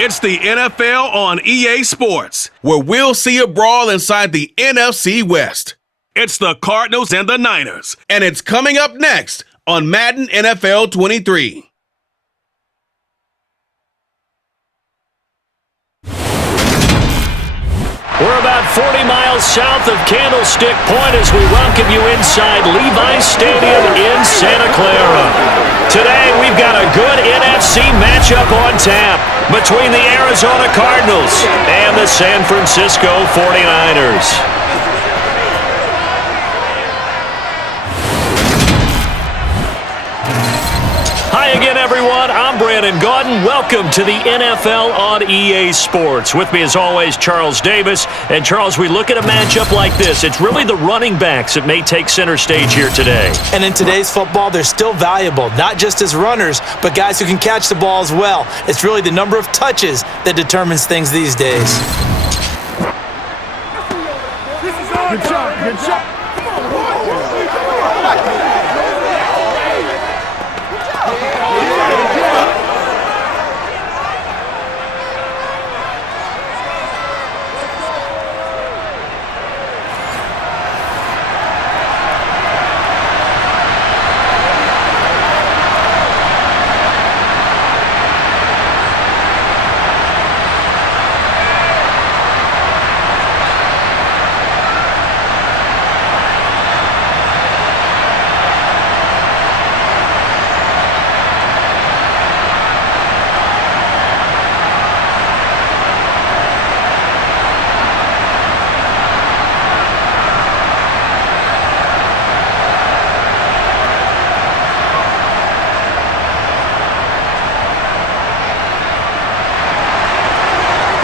It's the NFL on EA Sports, where we'll see a brawl inside the NFC West. It's the Cardinals and the Niners, and it's coming up next on Madden NFL 23. We're about 40 miles south of Candlestick Point as we welcome you inside Levi's Stadium in Santa Clara. Today, we've got a good NFC matchup on tap between the Arizona Cardinals and the San Francisco 49ers. Hi again, everyone. I'm Brandon Gaudin. Welcome to the NFL on EA Sports. With me, as always, Charles Davis. And, Charles, we look at a matchup like this. It's really the running backs that may take center stage here today. And in today's football, they're still valuable, not just as runners, but guys who can catch the ball as well. It's really the number of touches that determines things these days. Good shot, good shot.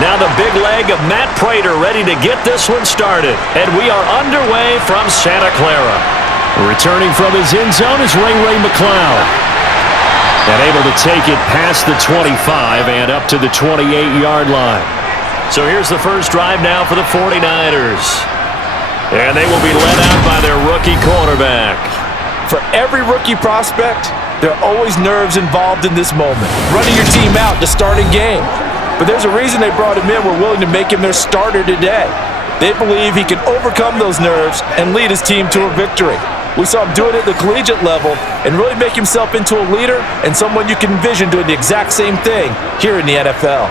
Now the big leg of Matt Prater ready to get this one started. And we are underway from Santa Clara. Returning from his end zone is Ray McCloud. And able to take it past the 25 and up to the 28-yard line. So here's the first drive now for the 49ers. And they will be led out by their rookie quarterback. For every rookie prospect, there are always nerves involved in this moment. Running your team out to start a game. But there's a reason they brought him in. We're willing to make him their starter today. They believe he can overcome those nerves and lead his team to a victory. We saw him do it at the collegiate level and really make himself into a leader and someone you can envision doing the exact same thing here in the NFL.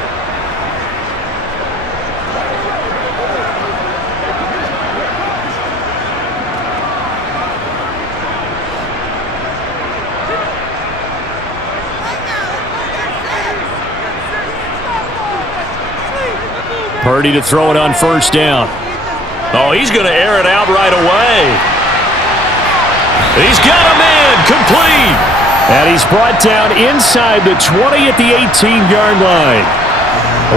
Purdy to throw it on first down. Oh, he's going to air it out right away. He's got him in, complete. And he's brought down inside the 20 at the 18-yard line.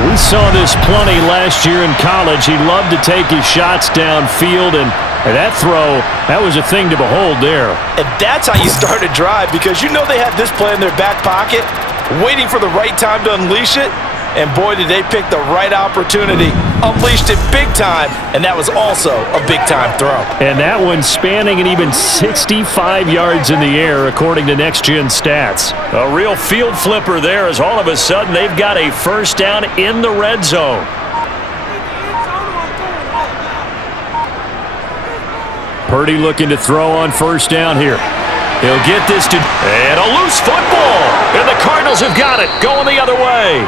We saw this plenty last year in college. He loved to take his shots downfield, and that throw, that was a thing to behold there. And that's how you start a drive, because you know they have this play in their back pocket, waiting for the right time to unleash it. And boy, did they pick the right opportunity. Unleashed it big time, and that was also a big-time throw. And that one spanning an even 65 yards in the air, according to Next Gen Stats. A real field flipper there, as all of a sudden they've got a first down in the red zone. Purdy looking to throw on first down here. He'll get this to... And a loose football! And the Cardinals have got it, going the other way.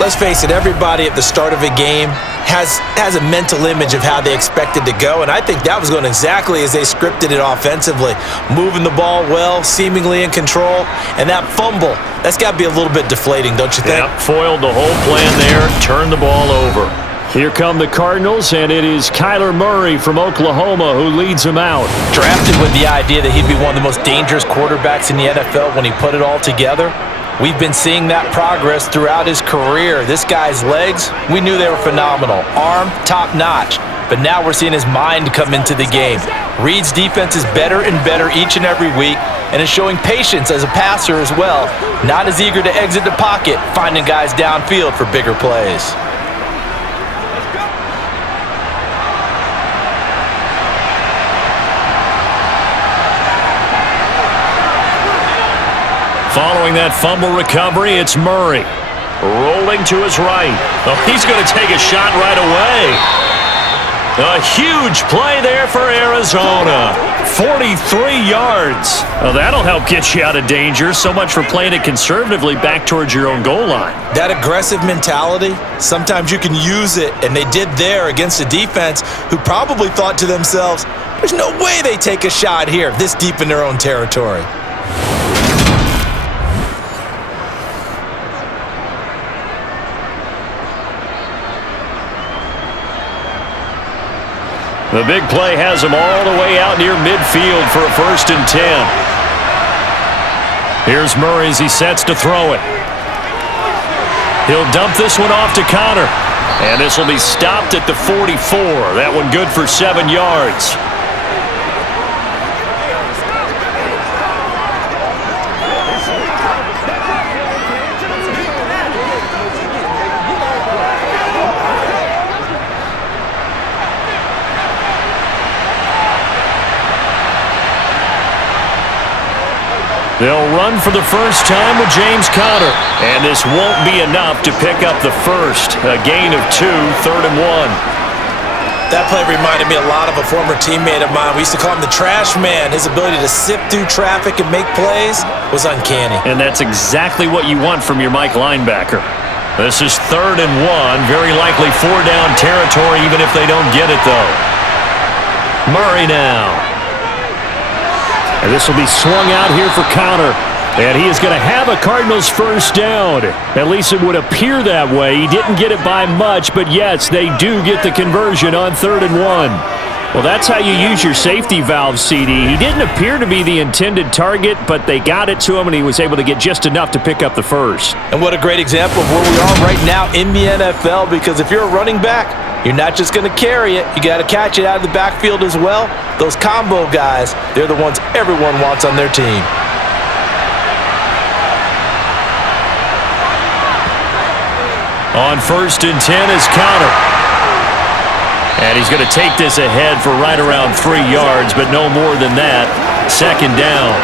Let's face it, everybody at the start of a game has a mental image of how they expect it to go, and I think that was going exactly as they scripted it offensively. Moving the ball well, seemingly in control, and that fumble, that's got to be a little bit deflating, don't you think? Yeah, foiled the whole plan there, turned the ball over. Here come the Cardinals, and it is Kyler Murray from Oklahoma who leads them out. Drafted with the idea that he'd be one of the most dangerous quarterbacks in the NFL when he put it all together. We've been seeing that progress throughout his career. This guy's legs, we knew they were phenomenal. Arm, top-notch. But now we're seeing his mind come into the game. Reed's defense is better and better each and every week, and is showing patience as a passer as well. Not as eager to exit the pocket, finding guys downfield for bigger plays. Following that fumble recovery, it's Murray. Rolling to his right. Oh, he's going to take a shot right away. A huge play there for Arizona. 43 yards. Well, that'll help get you out of danger. So much for playing it conservatively back towards your own goal line. That aggressive mentality, sometimes you can use it, and they did there against a defense who probably thought to themselves, there's no way they take a shot here this deep in their own territory. The big play has him all the way out near midfield for a 1st and 10. Here's Murray as he sets to throw it. He'll dump this one off to Connor. And this will be stopped at the 44. That one good for 7 yards. They'll run for the first time with James Conner. And this won't be enough to pick up the first. A gain of 2, 3rd and 1. That play reminded me a lot of a former teammate of mine. We used to call him the trash man. His ability to sift through traffic and make plays was uncanny. And that's exactly what you want from your Mike linebacker. This is 3rd and 1. Very likely 4-down territory even if they don't get it, though. Murray now. And this will be swung out here for Connor. And he is going to have a Cardinals first down. At least it would appear that way. He didn't get it by much, but yes, they do get the conversion on 3rd and 1. Well, that's how you use your safety valve, CD. He didn't appear to be the intended target, but they got it to him, and he was able to get just enough to pick up the first. And what a great example of where we are right now in the NFL, because if you're a running back, you're not just going to carry it. You got to catch it out of the backfield as well. Those combo guys, they're the ones everyone wants on their team. On 1st and 10 is Connor. And he's going to take this ahead for right around 3 yards, but no more than that. 2nd down.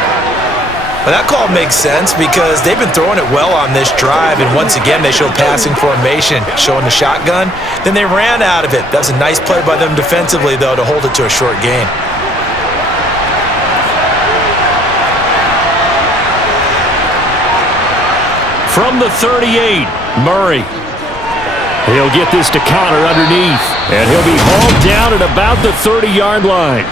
Well, that call makes sense because they've been throwing it well on this drive, and once again they show passing formation, showing the shotgun. Then they ran out of it. That was a nice play by them defensively, though, to hold it to a short gain. From the 38, Murray. He'll get this to Connor underneath, and he'll be hauled down at about the 30-yard line.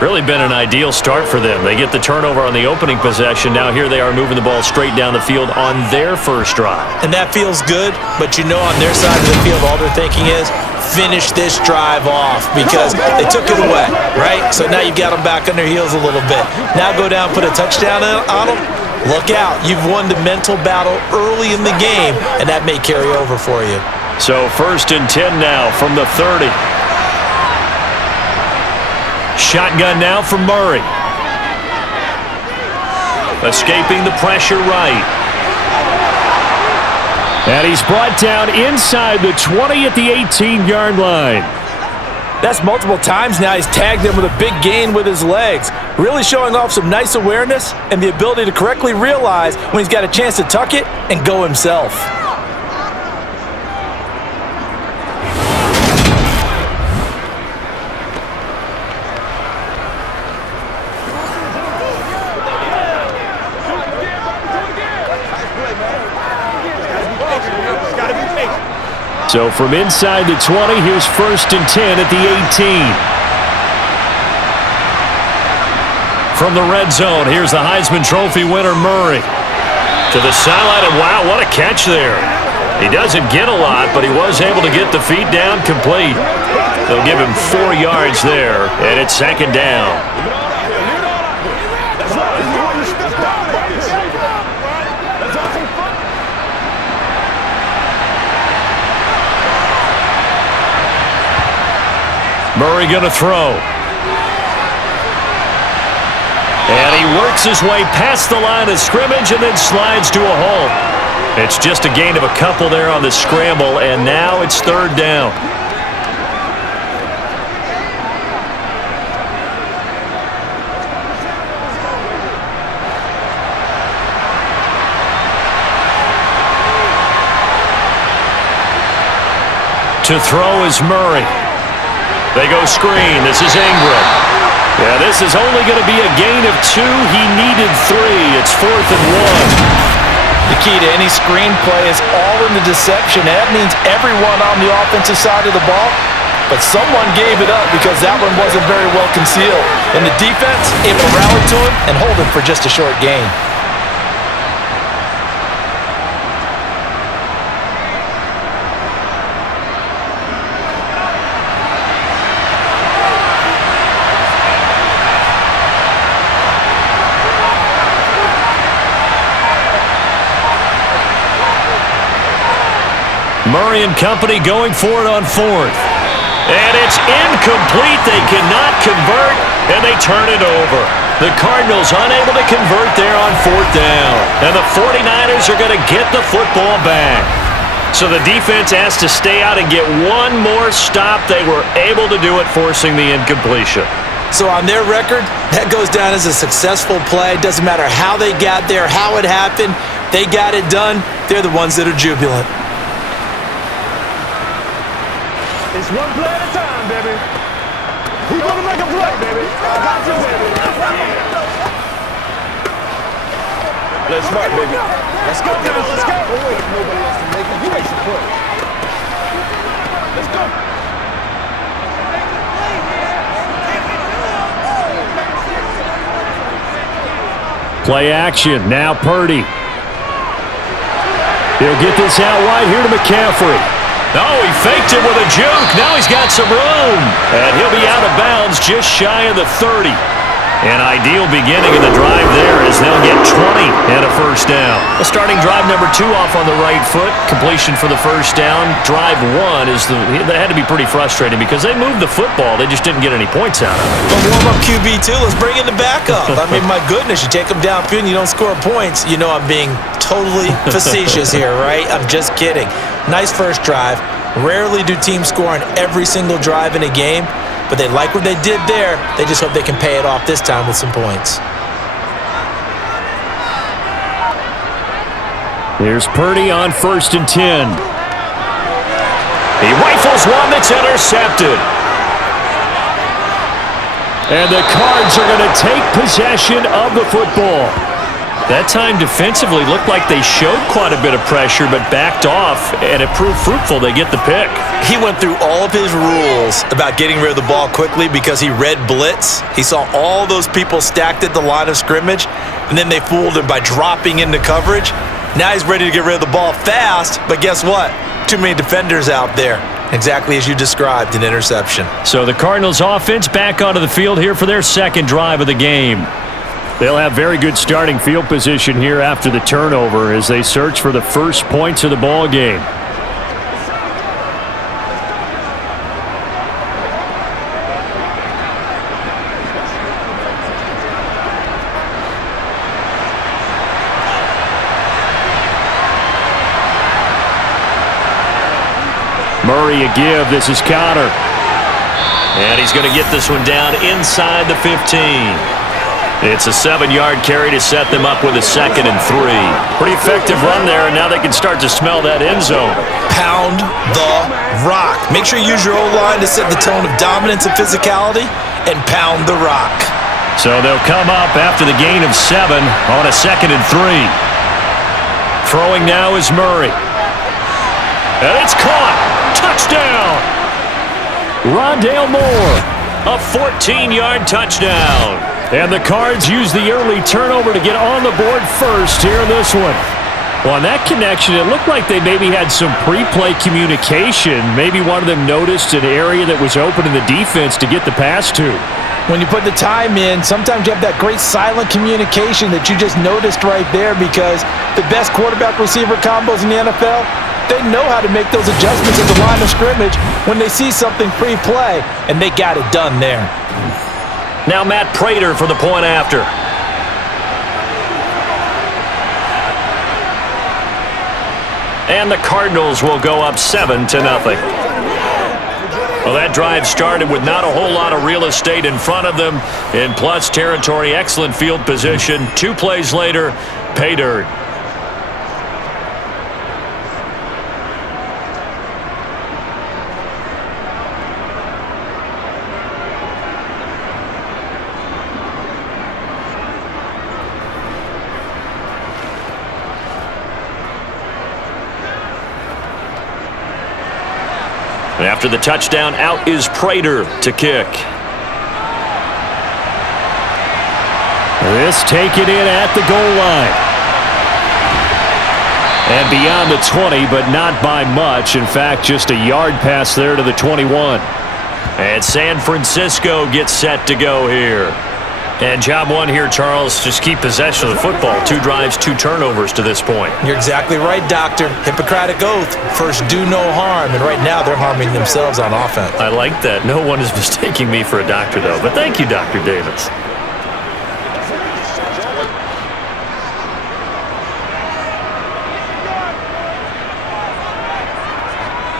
Really been an ideal start for them. They get the turnover on the opening possession. Now here they are moving the ball straight down the field on their first drive. And that feels good, but you know on their side of the field all they're thinking is finish this drive off because they took it away, right? So now you've got them back on their heels a little bit. Now go down, put a touchdown on them. Look out. You've won the mental battle early in the game, and that may carry over for you. So 1st and 10 now from the 30. Shotgun now for Murray. Escaping the pressure right. And he's brought down inside the 20 at the 18-yard line. That's multiple times now he's tagged him with a big gain with his legs. Really showing off some nice awareness and the ability to correctly realize when he's got a chance to tuck it and go himself. So from inside the 20, here's 1st and 10 at the 18. From the red zone, here's the Heisman Trophy winner, Murray. To the sideline, and wow, what a catch there. He doesn't get a lot, but he was able to get the feet down complete. They'll give him 4 yards there, and it's 2nd down. Murray going to throw. And he works his way past the line of scrimmage and then slides to a halt. It's just a gain of a couple there on the scramble, and now it's 3rd down. To throw is Murray. They go screen. This is Ingram. Yeah, this is only going to be a gain of 2. He needed 3. It's 4th and 1. The key to any screen play is all in the deception. That means everyone on the offensive side of the ball, but someone gave it up because that one wasn't very well concealed. And the defense able to rally to him and hold him for just a short gain. Murray and company going for it on 4th. And it's incomplete. They cannot convert, and they turn it over. The Cardinals unable to convert there on 4th down. And the 49ers are going to get the football back. So the defense has to stay out and get one more stop. They were able to do it, forcing the incompletion. So on their record, that goes down as a successful play. Doesn't matter how they got there, how it happened. They got it done. They're the ones that are jubilant. It's one play at a time, baby. Who's gonna make a play, baby? I got you, baby. Let's smart, baby. Let's go, now. Let's go. Oh, wait, nobody else to make it. You make some play. Let's go. Play action. Now Purdy. He'll get this out wide here to McCaffrey. Oh, he faked it with a juke. Now he's got some room. And he'll be out of bounds just shy of the 30. An ideal beginning of the drive there as they'll get 20 and a first down. Well, starting drive number 2 off on the right foot. Completion for the first down. Drive 1 that had to be pretty frustrating because they moved the football. They just didn't get any points out of it. Well, warm up QB2. Let's bring in the backup. I mean, my goodness, you take them downfield and you don't score points. You know I'm being totally facetious here, right? I'm just kidding. Nice first drive. Rarely do teams score on every single drive in a game, but they like what they did there. They just hope they can pay it off this time with some points. Here's Purdy on 1st and 10. He rifles one that's intercepted. And the Cards are going to take possession of the football. That time defensively looked like they showed quite a bit of pressure but backed off, and it proved fruitful. They get the pick. He went through all of his rules about getting rid of the ball quickly because he read blitz. He saw all those people stacked at the line of scrimmage, and then they fooled him by dropping into coverage. Now he's ready to get rid of the ball fast, but guess what? Too many defenders out there. Exactly as you described, an interception. So the Cardinals offense back onto the field here for their second drive of the game. They'll have very good starting field position here after the turnover as they search for the first points of the ball game. Murray a give. This is Connor. And he's going to get this one down inside the 15. It's a 7-yard carry to set them up with a 2nd and 3. Pretty effective run there, and now they can start to smell that end zone. Pound the rock. Make sure you use your O-line to set the tone of dominance and physicality, and pound the rock. So they'll come up after the gain of 7 on a 2nd and 3. Throwing now is Murray. And it's caught. Touchdown. Rondale Moore. A 14-yard touchdown. And the Cards use the early turnover to get on the board first here in this one. Well, on that connection, it looked like they maybe had some pre-play communication. Maybe one of them noticed an area that was open in the defense to get the pass to. When you put the time in, sometimes you have that great silent communication that you just noticed right there because the best quarterback-receiver combos in the NFL, they know how to make those adjustments at the line of scrimmage when they see something pre-play, and they got it done there. Now Matt Prater for the point after. And the Cardinals will go up 7-0. Well, that drive started with not a whole lot of real estate in front of them. In plus territory, excellent field position. 2 plays later, pay dirt. And after the touchdown, out is Prater to kick. This taken in at the goal line. And beyond the 20, but not by much. In fact, just a yard pass there to the 21. And San Francisco gets set to go here. And job one here, Charles, just keep possession of the football. 2 drives, 2 turnovers to this point. You're exactly right, Doctor. Hippocratic oath. First, do no harm. And right now, they're harming themselves on offense. I like that. No one is mistaking me for a doctor, though. But thank you, Dr. Davis.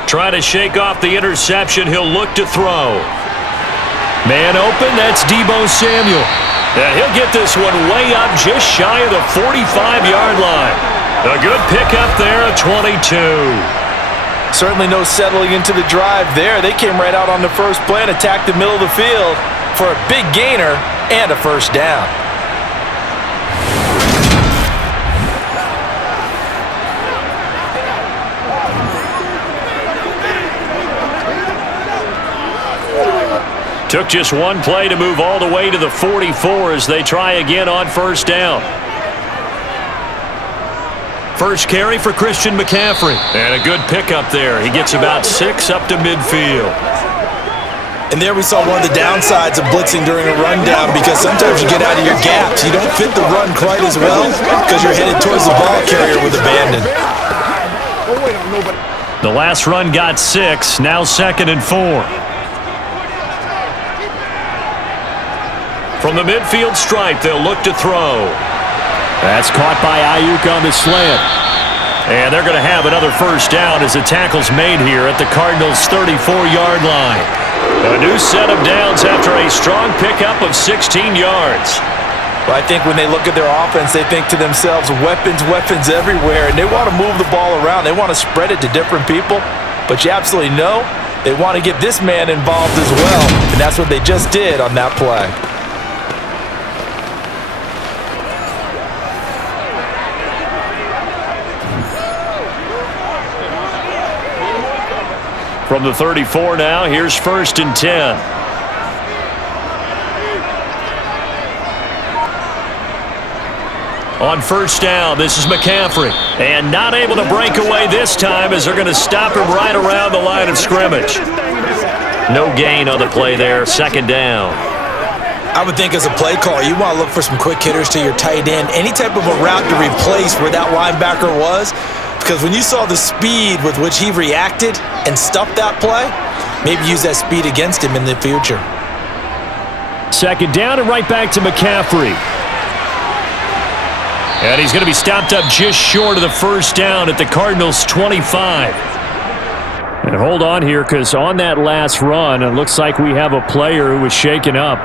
Trying to shake off the interception. He'll look to throw. Man open. That's Deebo Samuel. And he'll get this one way up just shy of the 45-yard line. A good pickup there at 22. Certainly no settling into the drive there. They came right out on the first play and attacked the middle of the field for a big gainer and a first down. Took just one play to move all the way to the 44 as they try again on first down. First carry for Christian McCaffrey. And a good pickup there. He gets about 6 up to midfield. And there we saw one of the downsides of blitzing during a rundown, because sometimes you get out of your gaps. You don't fit the run quite as well because you're headed towards the ball carrier with abandon. The last run got 6. Now 2nd and 4. From the midfield stripe, they'll look to throw. That's caught by Ayuk on the slant. And they're going to have another first down as the tackle's made here at the Cardinals' 34-yard line. A new set of downs after a strong pickup of 16 yards. Well, I think when they look at their offense, they think to themselves, weapons, weapons everywhere, and they want to move the ball around. They want to spread it to different people, but you absolutely know they want to get this man involved as well, and that's what they just did on that play. From the 34 now, here's 1st and 10. On first down, this is McCaffrey. And not able to break away this time as they're going to stop him right around the line of scrimmage. No gain on the play there, 2nd down. I would think as a play caller, you want to look for some quick hitters to your tight end. Any type of a route to replace where that linebacker was. Because when you saw the speed with which he reacted and stuffed that play, maybe use that speed against him in the future. 2nd down and right back to McCaffrey. And he's going to be stopped up just short of the first down at the Cardinals' 25. And hold on here, because on that last run, it looks like we have a player who was shaken up.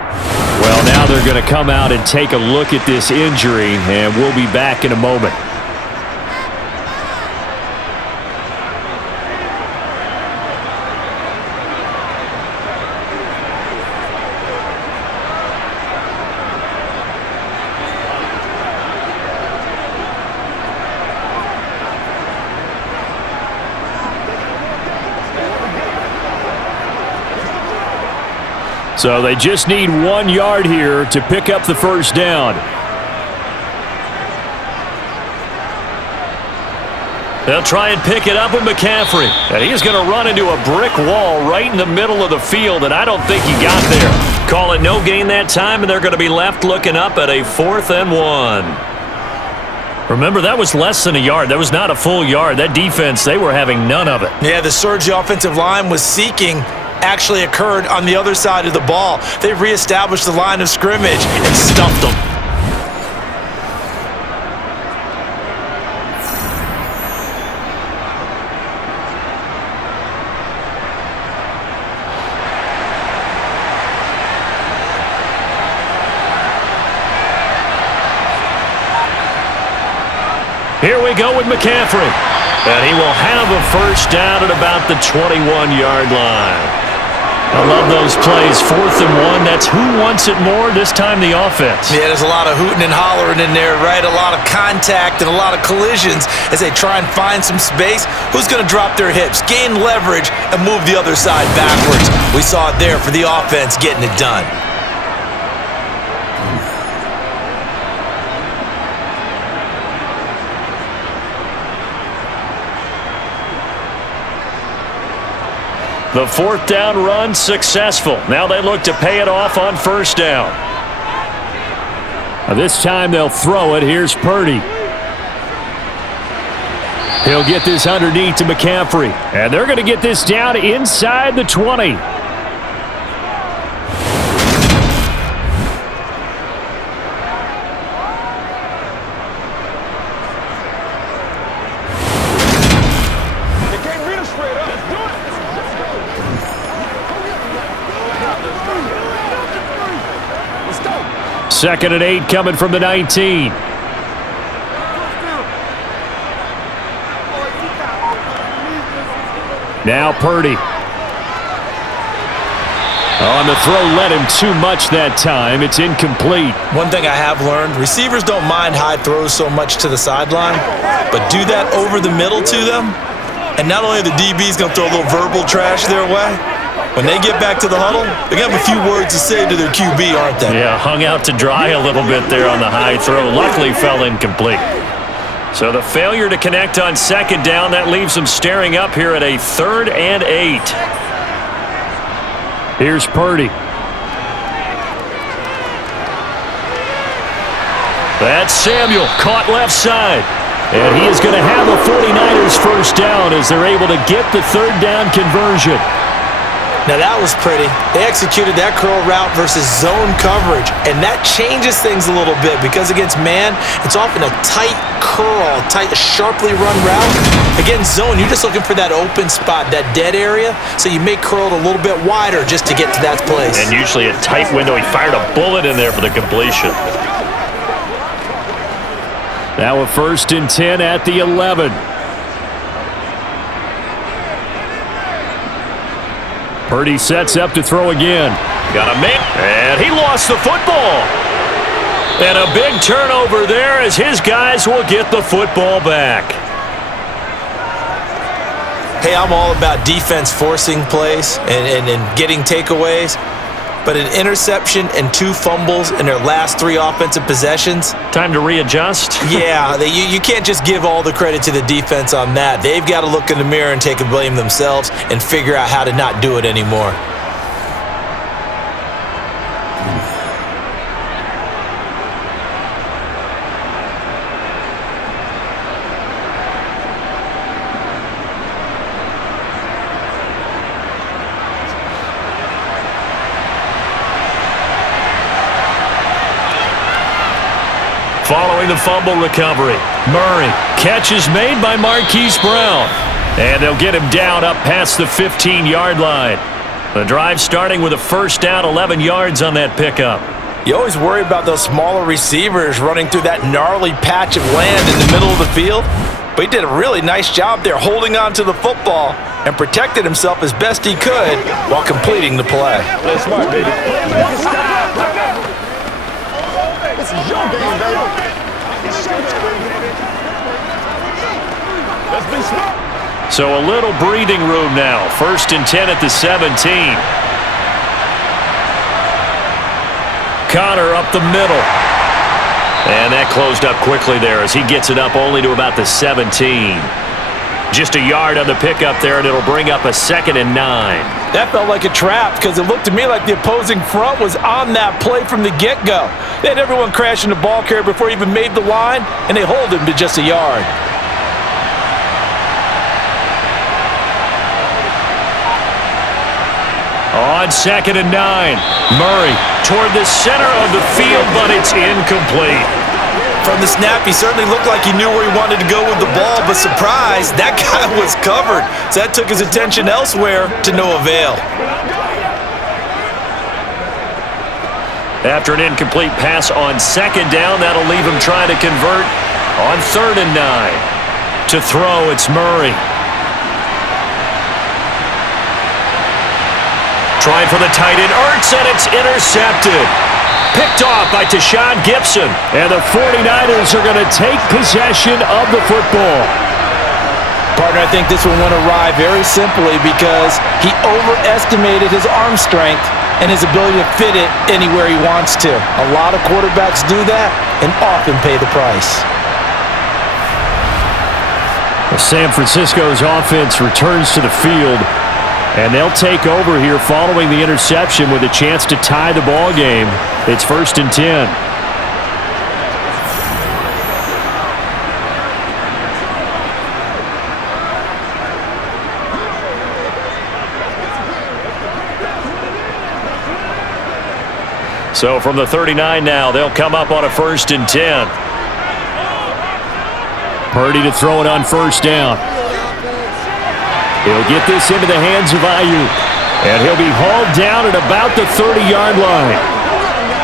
Well, now they're going to come out and take a look at this injury, and we'll be back in a moment. So they just need 1 yard here to pick up the first down. They'll try and pick it up with McCaffrey. And he's going to run into a brick wall right in the middle of the field, and I don't think he got there. Call it no gain that time, and they're going to be left looking up at a 4th and 1. Remember, that was less than a yard. That was not a full yard. That defense, they were having none of it. Yeah, the surge the offensive line was seeking actually occurred on the other side of the ball. They reestablished the line of scrimmage and stuffed them. Here we go with McCaffrey. And he will have a first down at about the 21-yard line. I love those plays. 4th and 1. That's who wants it more, this time the offense. Yeah, there's a lot of hooting and hollering in there, right? A lot of contact and a lot of collisions as they try and find some space. Who's going to drop their hips, gain leverage, and move the other side backwards? We saw it there for the offense getting it done. The 4th down run successful. Now they look to pay it off on 1st down. This time they'll throw it. Here's Purdy. He'll get this underneath to McCaffrey. And they're going to get this down inside the 20. Second and 8 coming from the 19. Now Purdy. On the throw, led him too much that time. It's incomplete. One thing I have learned, receivers don't mind high throws so much to the sideline, but do that over the middle to them, and not only are the DBs going to throw a little verbal trash their way, when they get back to the huddle, they're going to have a few words to say to their QB, aren't they? Yeah, hung out to dry a little bit there on the high throw. Luckily fell incomplete. So the failure to connect on 2nd down, that leaves them staring up here at a 3rd and 8. Here's Purdy. That's Samuel, caught left side. And he is going to have a 49ers 1st down as they're able to get the 3rd down conversion. Now that was pretty. They executed that curl route versus zone coverage, and that changes things a little bit because against man, it's often a tight curl, tight, sharply run route. Against zone, you're just looking for that open spot, that dead area, so you may curl it a little bit wider just to get to that place. And usually a tight window. He fired a bullet in there for the completion. Now a 1st and 10 at the 11. Purdy sets up to throw again. Got a man, and he lost the football. And a big turnover there as his guys will get the football back. Hey, I'm all about defense forcing plays and getting takeaways. But an interception and 2 fumbles in their last 3 offensive possessions. Time to readjust? Yeah, you can't just give all the credit to the defense on that. They've got to look in the mirror and take a blame themselves and figure out how to not do it anymore. Following the fumble recovery, Murray. Catch is made by Marquise Brown. And they'll get him down up past the 15-yard line. The drive starting with a 1st down, 11 yards on that pickup. You always worry about those smaller receivers running through that gnarly patch of land in the middle of the field. But he did a really nice job there holding on to the football and protected himself as best he could while completing the play. That's smart, baby. This is your game, baby. It's your time, baby. Let's be smart. So a little breathing room now. 1st and 10 at the 17. Connor up the middle. And that closed up quickly there as he gets it up only to about the 17. Just a yard on the pickup there, and it'll bring up a 2nd and 9. That felt like a trap because it looked to me like the opposing front was on that play from the get-go. They had everyone crashing the ball carrier before he even made the line, and they hold him to just a yard. On 2nd and 9, Murray toward the center of the field, but it's incomplete. From the snap, he certainly looked like he knew where he wanted to go with the ball, but surprise, that guy was covered. So that took his attention elsewhere to no avail. After an incomplete pass on 2nd down, that'll leave him trying to convert on 3rd and 9. To throw, it's Murray. Trying for the tight end, Ertz, and it's intercepted. Picked off by Tashawn Gibson. And the 49ers are going to take possession of the football. Partner, I think this one went awry very simply because he overestimated his arm strength and his ability to fit it anywhere he wants to. A lot of quarterbacks do that and often pay the price. San Francisco's offense returns to the field, and they'll take over here following the interception with a chance to tie the ball game. It's 1st and 10. So from the 39 now, they'll come up on a 1st and 10. Purdy to throw it on 1st down. He'll get this into the hands of Ayuk. And he'll be hauled down at about the 30-yard line.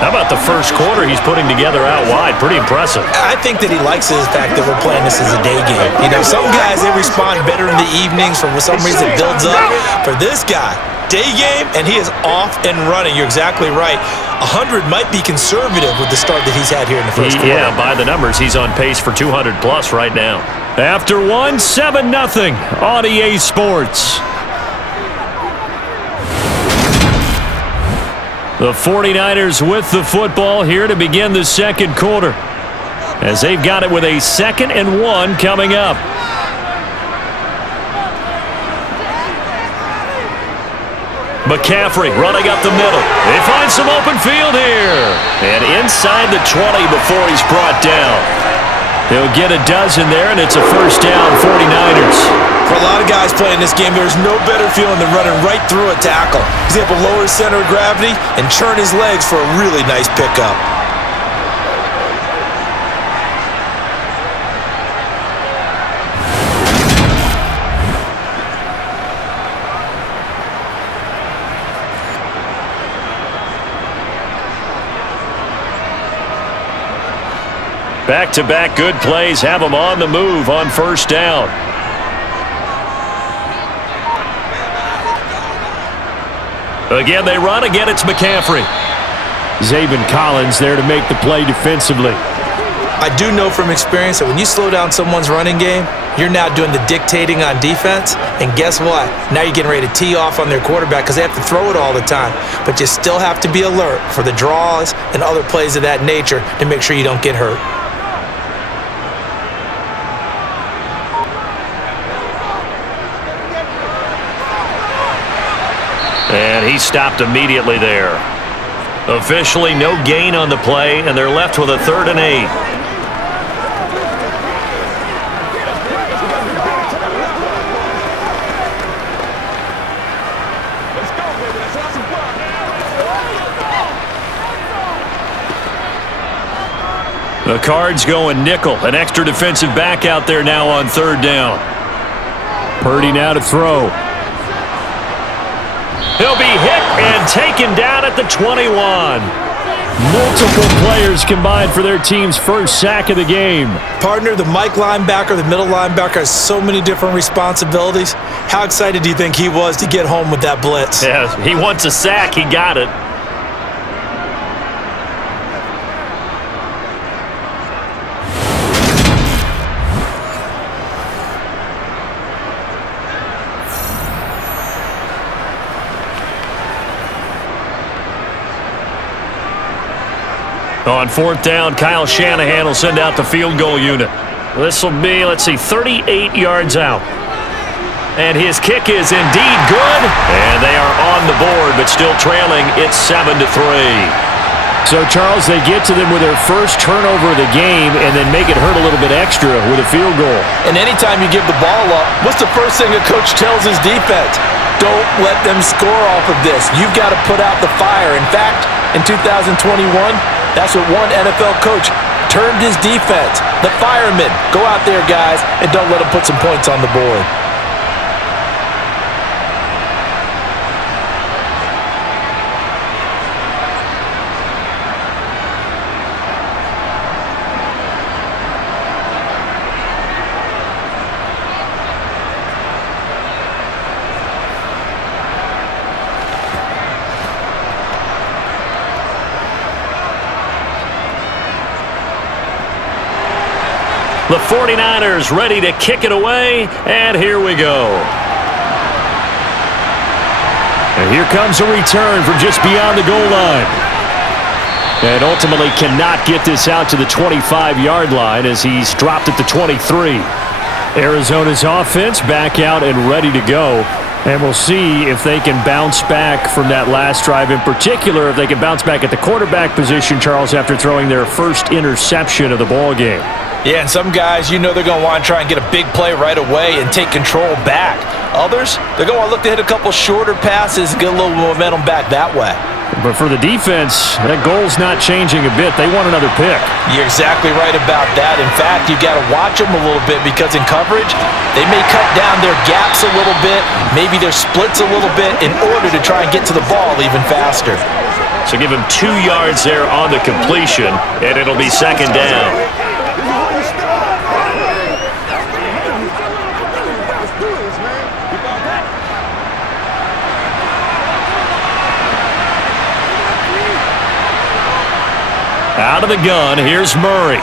How about the first quarter he's putting together out wide? Pretty impressive. I think that he likes the fact that we're playing this as a day game. You know, some guys, they respond better in the evenings for some reason it builds up. For this guy, day game, and he is off and running. You're exactly right. 100 might be conservative with the start that he's had here in the first quarter. Yeah, by the numbers, he's on pace for 200-plus right now. After 1, 7-0 on EA Sports. The 49ers with the football here to begin the second quarter, as they've got it with a 2nd and 1 coming up. McCaffrey running up the middle. They find some open field here. And inside the 20 before he's brought down. He'll get a dozen there, and it's a 1st down, 49ers. For a lot of guys playing this game, there's no better feeling than running right through a tackle. He's able to lower his center of gravity and churn his legs for a really nice pickup. Back-to-back good plays have them on the move on 1st down. Again, they run. Again, it's McCaffrey. Zaven Collins there to make the play defensively. I do know from experience that when you slow down someone's running game, you're now doing the dictating on defense. And guess what? Now you're getting ready to tee off on their quarterback because they have to throw it all the time. But you still have to be alert for the draws and other plays of that nature to make sure you don't get hurt. And he stopped immediately there. Officially no gain on the play, and they're left with a 3rd and 8. The Cards going nickel. An extra defensive back out there now on 3rd down. Purdy now to throw. He'll be hit and taken down at the 21. Multiple players combined for their team's first sack of the game. Partner, the Mike linebacker, the middle linebacker has so many different responsibilities. How excited do you think he was to get home with that blitz? Yeah, he wants a sack. He got it. On 4th down, Kyle Shanahan will send out the field goal unit. This will be, 38 yards out. And his kick is indeed good. And they are on the board, but still trailing. It's 7-3. So, Charles, they get to them with their first turnover of the game and then make it hurt a little bit extra with a field goal. And anytime you give the ball up, what's the first thing a coach tells his defense? Don't let them score off of this. You've got to put out the fire. In fact, in 2021, that's what one NFL coach termed his defense. The firemen. Go out there, guys, and don't let them put some points on the board. The 49ers ready to kick it away, and here we go. And here comes a return from just beyond the goal line. And ultimately cannot get this out to the 25-yard line as he's dropped at the 23. Arizona's offense back out and ready to go. And we'll see if they can bounce back from that last drive, in particular, if they can bounce back at the quarterback position, Charles, after throwing their first interception of the ball game. Yeah, and some guys, you know they're going to want to try and get a big play right away and take control back. Others, they're going to want to look to hit a couple shorter passes, get a little momentum back that way. But for the defense, that goal's not changing a bit. They want another pick. You're exactly right about that. In fact, you got to watch them a little bit because in coverage, they may cut down their gaps a little bit, maybe their splits a little bit in order to try and get to the ball even faster. So give him 2 yards there on the completion, and it'll be second down. Out of the gun, here's Murray.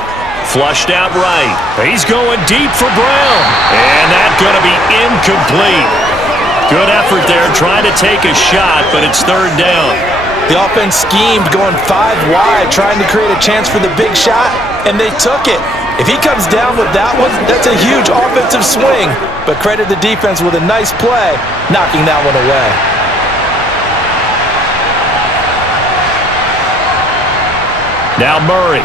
Flushed out right. He's going deep for Brown. And that's going to be incomplete. Good effort there trying to take a shot, but it's third down. The offense schemed going 5 wide, trying to create a chance for the big shot, and they took it. If he comes down with that one, that's a huge offensive swing. But credit the defense with a nice play, knocking that one away. Now Murray.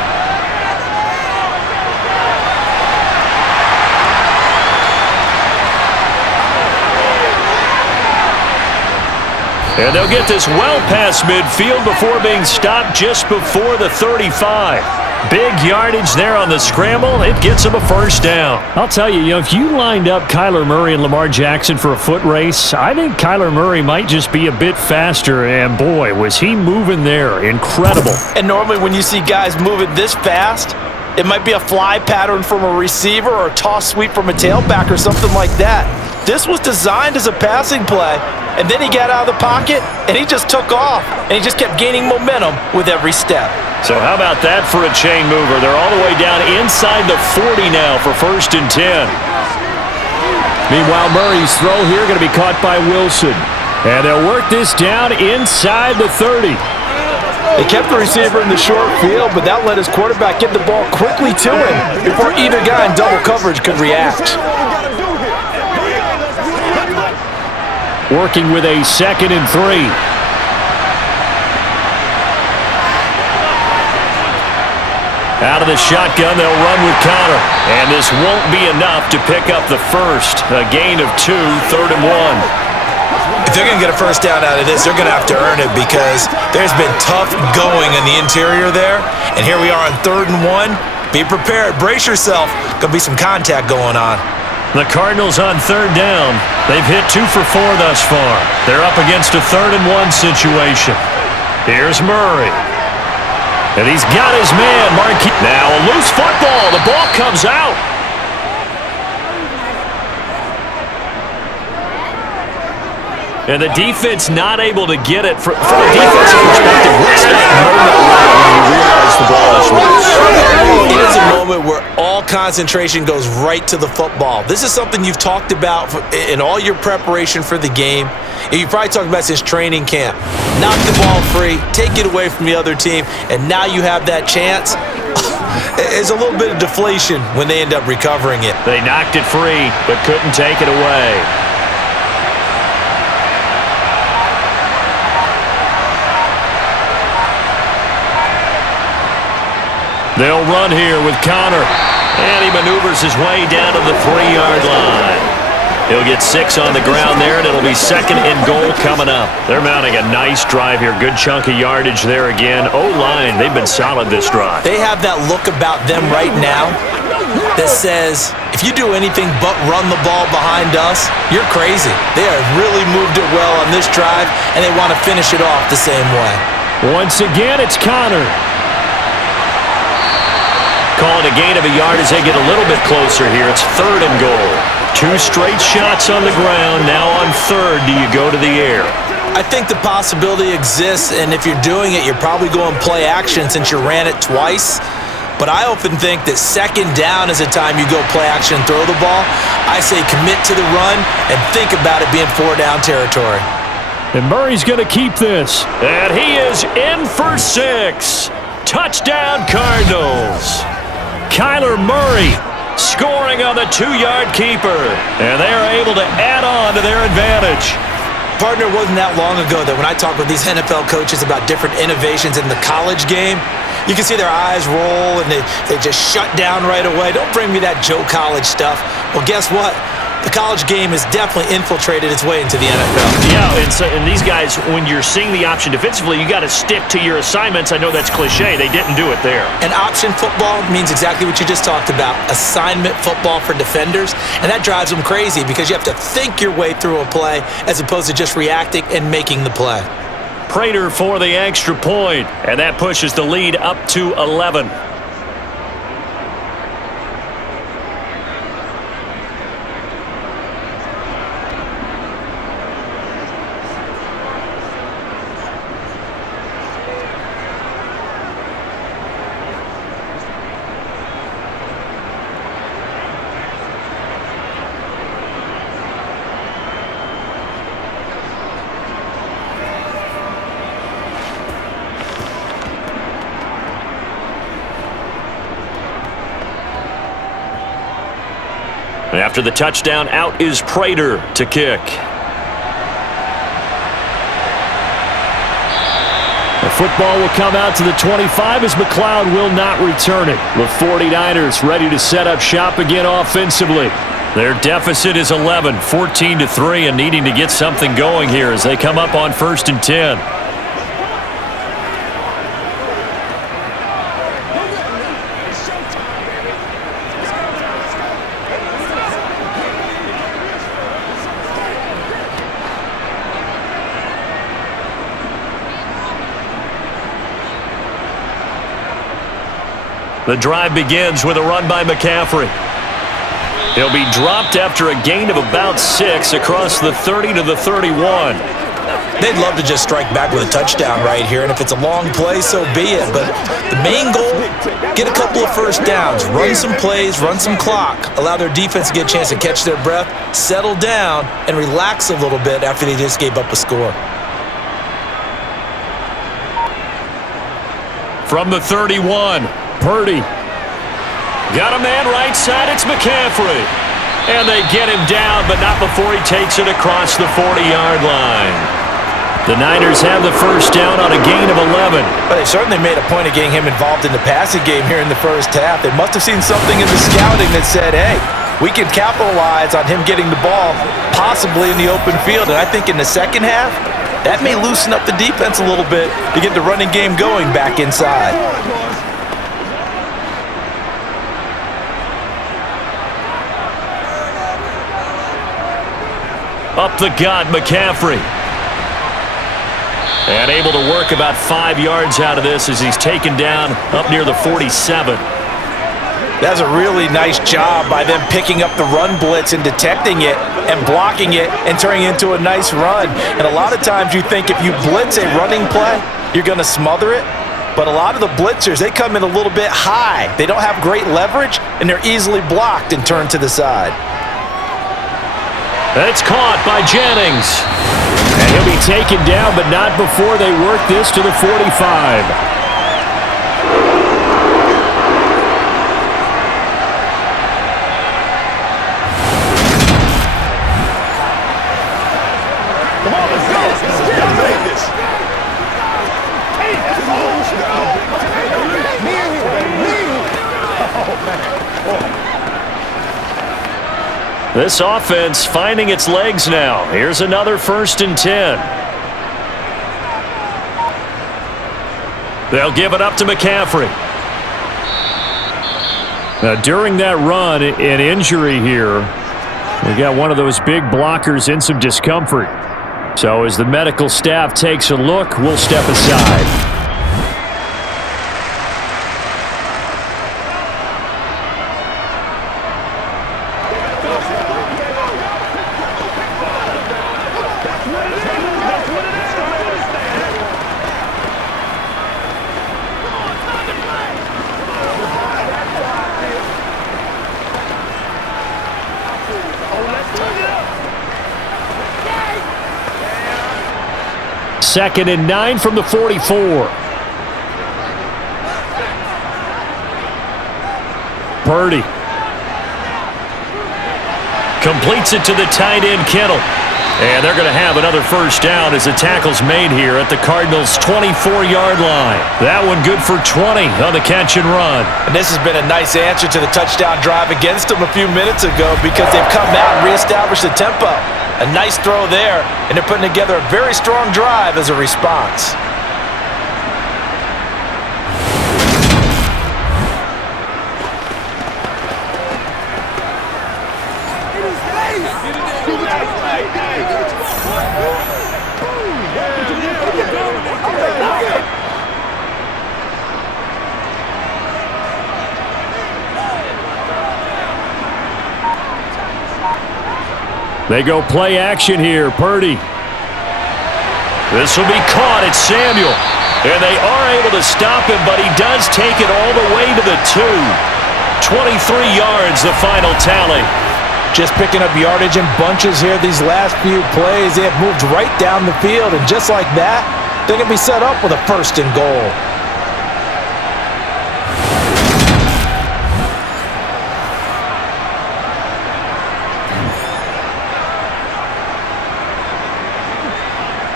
And they'll get this well past midfield before being stopped just before the 35. Big yardage there on the scramble. It gets them a first down. I'll tell you, if you lined up Kyler Murray and Lamar Jackson for a foot race, I think Kyler Murray might just be a bit faster. And boy, was he moving there. Incredible. And normally when you see guys moving this fast, it might be a fly pattern from a receiver or a toss sweep from a tailback or something like that. This was designed as a passing play, and then he got out of the pocket, and he just took off, and he just kept gaining momentum with every step. So how about that for a chain mover? They're all the way down inside the 40 now for 1st and 10. Meanwhile, Murray's throw here going to be caught by Wilson. And they'll work this down inside the 30. They kept the receiver in the short field, but that let his quarterback get the ball quickly to him before either guy in double coverage could react. Working with a 2nd and 3. Out of the shotgun, they'll run with Connor. And this won't be enough to pick up the first. A gain of 2, 3rd and 1. If they're going to get a first down out of this, they're going to have to earn it because there's been tough going in the interior there. And here we are on 3rd and 1. Be prepared. Brace yourself. Going to be some contact going on. The Cardinals on 3rd down. They've hit 2 for 4 thus far. They're up against a 3rd and 1 situation. Here's Murray. And he's got his man, Marquis. Now a loose football. The ball comes out. And the defense not able to get it. From a defensive perspective, what's that moment like when you realize the ball is loose? It is a moment where all concentration goes right to the football. This is something you've talked about in all your preparation for the game. You probably talked about since training camp. Knock the ball free, take it away from the other team, and now you have that chance. There's a little bit of deflation when they end up recovering it. They knocked it free, but couldn't take it away. They'll run here with Connor. And he maneuvers his way down to the 3-yard line. He'll get 6 on the ground there, and it'll be 2nd and goal coming up. They're mounting a nice drive here. Good chunk of yardage there again. O-line, they've been solid this drive. They have that look about them right now that says, if you do anything but run the ball behind us, you're crazy. They have really moved it well on this drive, and they want to finish it off the same way. Once again, it's Connor. Call it a gain of a yard as they get a little bit closer here. It's 3rd and goal. 2 straight shots on the ground. Now on 3rd, do you go to the air? I think the possibility exists, and if you're doing it, you're probably going play action since you ran it twice. But I often think that second down is a time you go play action and throw the ball. I say commit to the run and think about it being 4-down territory. And Murray's going to keep this. And he is in for 6. Touchdown, Cardinals. Kyler Murray scoring on the 2-yard keeper. And they are able to add on to their advantage. Partner, wasn't that long ago that when I talk with these NFL coaches about different innovations in the college game, you can see their eyes roll and they just shut down right away. Don't bring me that Joe College stuff. Well, guess what? The college game has definitely infiltrated its way into the NFL. Yeah, and these guys, when you're seeing the option defensively, you got to stick to your assignments. I know that's cliche. They didn't do it there. And option football means exactly what you just talked about, assignment football for defenders. And that drives them crazy because you have to think your way through a play as opposed to just reacting and making the play. Prater for the extra point, and that pushes the lead up to 11. After the touchdown, out is Prater to kick. The football will come out to the 25 as McLeod will not return it. The 49ers ready to set up shop again offensively. Their deficit is 11, 14-3, and needing to get something going here as they come up on 1st and 10. The drive begins with a run by McCaffrey. He'll be dropped after a gain of about 6 across the 30 to the 31. They'd love to just strike back with a touchdown right here, and if it's a long play, so be it. But the main goal, get a couple of first downs, run some plays, run some clock, allow their defense to get a chance to catch their breath, settle down, and relax a little bit after they just gave up a score. From the 31, Purdy. Got a man right side, it's McCaffrey. And they get him down, but not before he takes it across the 40-yard line. The Niners have the first down on a gain of 11. But they certainly made a point of getting him involved in the passing game here in the first half. They must have seen something in the scouting that said, hey, we can capitalize on him getting the ball possibly in the open field. And I think in the second half, that may loosen up the defense a little bit to get the running game going back inside. Up the gut, McCaffrey. And able to work about 5 yards out of this as he's taken down up near the 47. That's a really nice job by them picking up the run blitz and detecting it and blocking it and turning it into a nice run. And a lot of times you think if you blitz a running play, you're going to smother it. But a lot of the blitzers, they come in a little bit high. They don't have great leverage, and they're easily blocked and turned to the side. It's caught by Jennings. And he'll be taken down, but not before they work this to the 45. This offense finding its legs now. Here's another 1st and 10. They'll give it up to McCaffrey. Now, during that run, an injury here. We got one of those big blockers in some discomfort. So as the medical staff takes a look, we'll step aside. 2nd and 9 from the 44. Purdy completes it to the tight end, Kittle. And they're going to have another first down as the tackle's made here at the Cardinals' 24-yard line. That one good for 20 on the catch and run. And this has been a nice answer to the touchdown drive against them a few minutes ago because they've come out and reestablished the tempo. A nice throw there, and they're putting together a very strong drive as a response. They go play action here. Purdy. This will be caught. It's Samuel. And they are able to stop him, but he does take it all the way to the 2. 23 yards, the final tally. Just picking up yardage in bunches here these last few plays. They have moved right down the field, and just like that, they can be set up with a 1st and goal.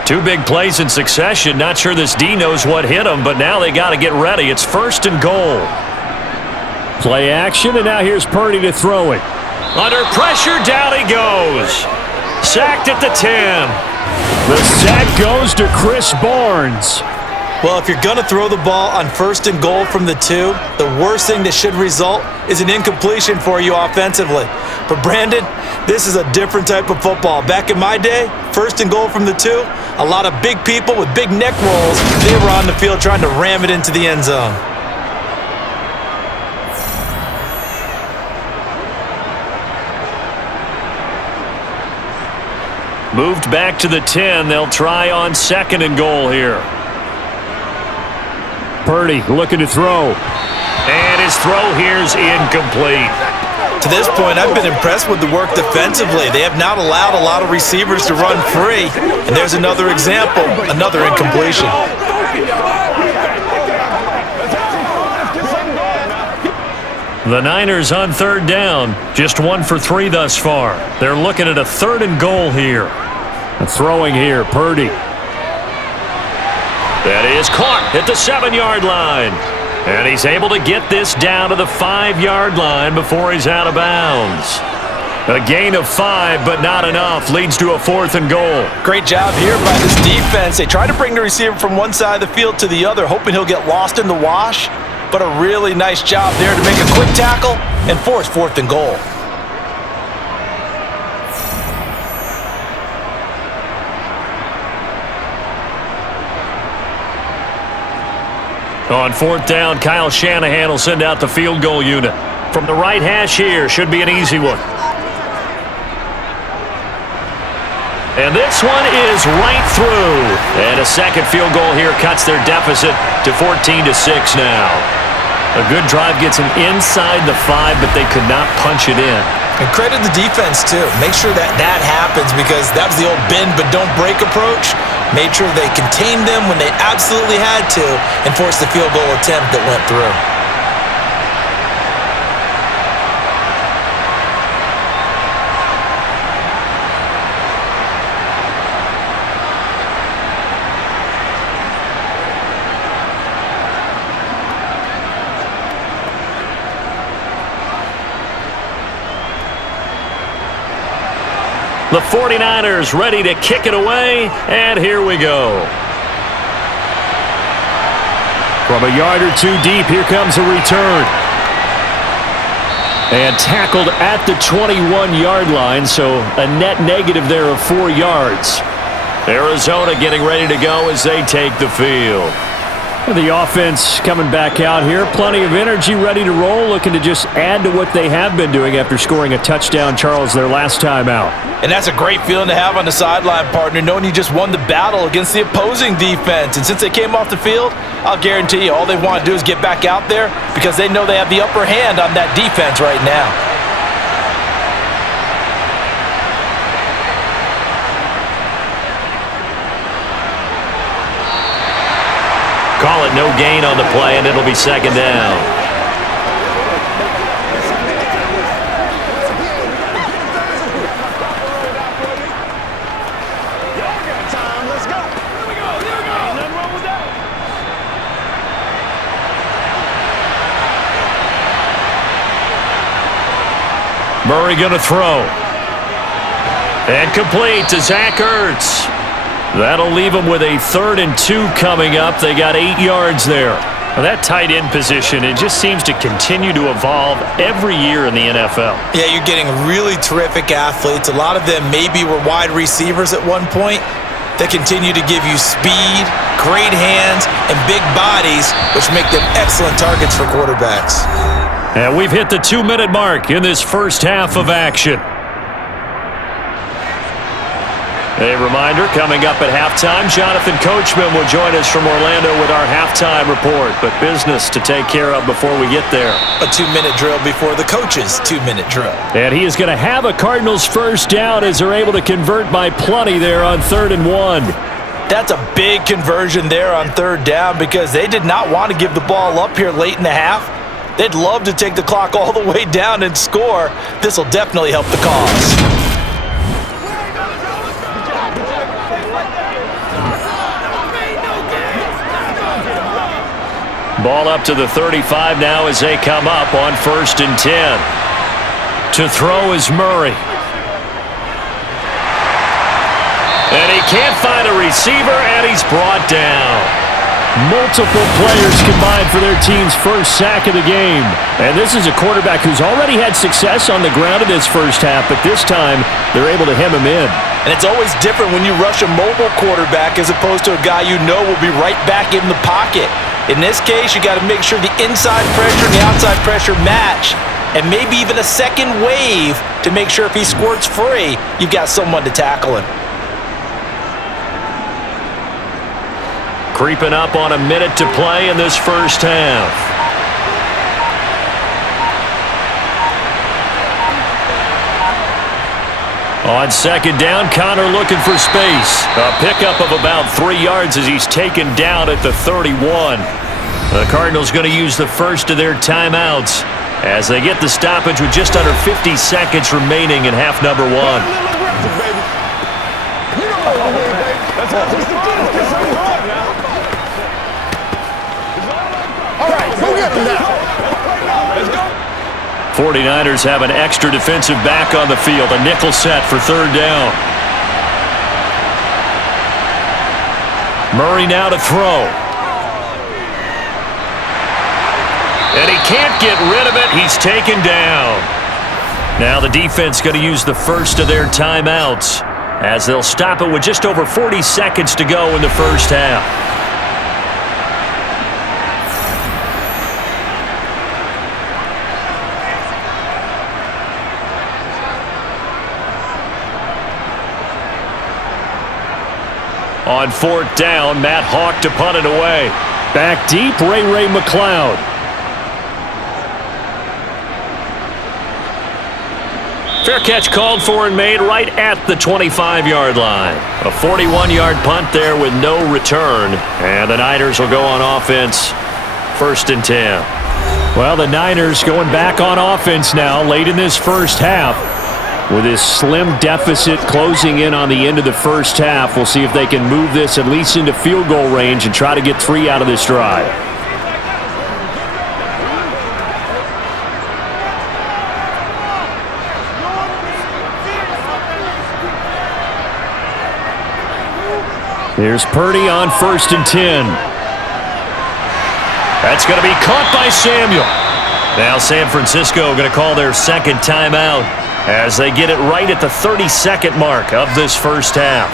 Two big plays in succession. Not sure this D knows what hit him, but now they got to get ready. It's 1st and goal. Play action, and now here's Purdy to throw it. Under pressure, down he goes. Sacked at the 10. The sack goes to Chris Barnes. Well, if you're going to throw the ball on 1st and goal from the 2, the worst thing that should result is an incompletion for you offensively. But Brandon, this is a different type of football. Back in my day, 1st and goal from the 2, a lot of big people with big neck rolls, they were on the field trying to ram it into the end zone. Moved back to the 10. They'll try on 2nd and goal here. Purdy looking to throw. And his throw here's incomplete. To this point, I've been impressed with the work defensively. They have not allowed a lot of receivers to run free. And there's another example, another incompletion. The Niners on 3rd down. Just 1 for 3 thus far. They're looking at a 3rd and goal here. Throwing here, Purdy. That is caught at the 7-yard line. And he's able to get this down to the 5-yard line before he's out of bounds. A gain of 5, but not enough. Leads to a 4th and goal. Great job here by this defense. They try to bring the receiver from one side of the field to the other, hoping he'll get lost in the wash. But a really nice job there to make a quick tackle and force 4th and goal. On 4th down, Kyle Shanahan will send out the field goal unit. From the right hash here, should be an easy one. And this one is right through. And a second field goal here cuts their deficit to 14-6 now. A good drive gets them inside the 5, but they could not punch it in. And credit the defense, too. Make sure that happens because that was the old bend but don't break approach. Made sure they contained them when they absolutely had to and forced the field goal attempt that went through. The 49ers ready to kick it away, and here we go. From a yard or 2 deep, here comes a return. And tackled at the 21-yard line, so a net negative there of 4 yards. Arizona getting ready to go as they take the field. The offense coming back out here. Plenty of energy, ready to roll, looking to just add to what they have been doing after scoring a touchdown, Charles, their last time out. And that's a great feeling to have on the sideline, partner, knowing you just won the battle against the opposing defense. And since they came off the field, I'll guarantee you all they want to do is get back out there because they know they have the upper hand on that defense right now. call it no gain on the play, and it'll be second down. Murray going to throw. And complete to Zach Ertz. That'll leave them with a 3rd and 2 coming up. They got 8 yards there. Well, that tight end position, it just seems to continue to evolve every year in the NFL. Yeah, you're getting really terrific athletes. A lot of them maybe were wide receivers at one point. They continue to give you speed, great hands, and big bodies, which make them excellent targets for quarterbacks. And we've hit the 2-minute mark in this first half of action. A reminder, coming up at halftime, Jonathan Coachman will join us from Orlando with our halftime report. But business to take care of before we get there. A 2-minute drill before the coach's 2-minute drill. And he is going to have a Cardinals first down as they're able to convert by plenty there on 3rd and 1. That's a big conversion there on 3rd down because they did not want to give the ball up here late in the half. They'd love to take the clock all the way down and score. This will definitely help the cause. Ball up to the 35 now as they come up on 1st and 10. To throw is Murray. And he can't find a receiver, and he's brought down. Multiple players combined for their team's first sack of the game. And this is a quarterback who's already had success on the ground in this first half, but this time they're able to hem him in. And it's always different when you rush a mobile quarterback as opposed to a guy you know will be right back in the pocket. In this case, you got to make sure the inside pressure and the outside pressure match, and maybe even a second wave to make sure if he squirts free, you've got someone to tackle him. Creeping up on a minute to play in this first half. On 2nd down, Connor looking for space. A pickup of about 3 yards as he's taken down at the 31. The Cardinals going to use the first of their timeouts as they get the stoppage with just under 50 seconds remaining in half number 1. All right, go get him now. 49ers have an extra defensive back on the field. A nickel set for 3rd down. Murray now to throw. And he can't get rid of it. He's taken down. Now the defense going to use the first of their timeouts as they'll stop it with just over 40 seconds to go in the first half. On 4th down, Matt Hawk to punt it away. Back deep, Ray McLeod. Fair catch called for and made right at the 25-yard line. A 41-yard punt there with no return. And the Niners will go on offense, 1st and 10. Well, the Niners going back on offense now late in this first half. With this slim deficit closing in on the end of the first half, we'll see if they can move this at least into field goal range and try to get 3 out of this drive. Here's Purdy on 1st and 10. That's going to be caught by Samuel. Now San Francisco going to call their 2nd timeout as they get it right at the 32nd mark of this first half.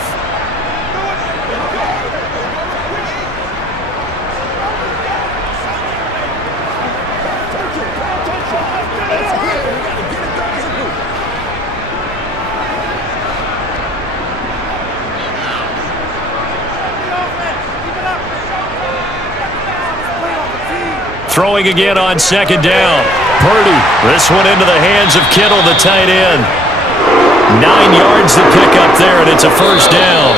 Throwing again on 2nd down. Purdy, this one into the hands of Kittle, the tight end. 9 yards to pick up there, and it's a first down.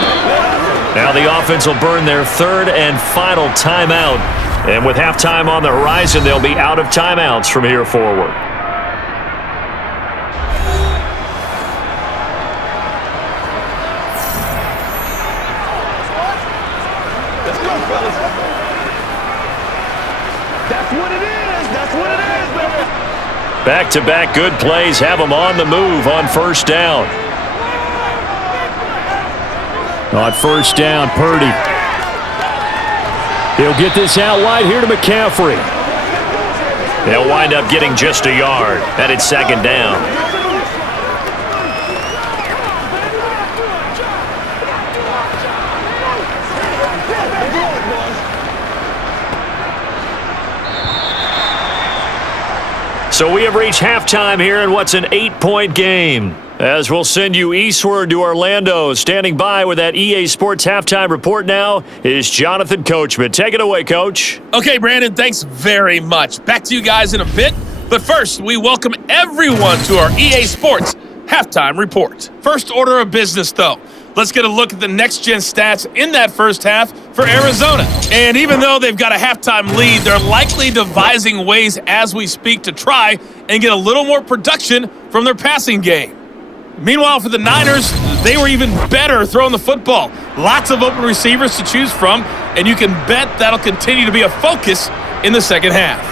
Now the offense will burn their 3rd and final timeout And with halftime on the horizon, they'll be out of timeouts from here forward. Let's go, fellas. That's what it is. That's what it is, baby. Back-to-back good plays have them on the move on first down. On first down, Purdy. He'll get this out wide here to McCaffrey. They'll wind up getting just a yard. And it's second down. So we have reached halftime here in what's an 8-point game. As we'll send you eastward to Orlando. Standing by with that EA Sports halftime report now is Jonathan Coachman. Take it away, Coach. Okay, Brandon, thanks very much. Back to you guys in a bit. But first, we welcome everyone to our EA Sports halftime report. First order of business, though. Let's get a look at the next-gen stats in that first half for Arizona. And even though they've got a halftime lead, they're likely devising ways as we speak to try and get a little more production from their passing game. Meanwhile, for the Niners, they were even better throwing the football. Lots of open receivers to choose from, and you can bet that'll continue to be a focus in the second half.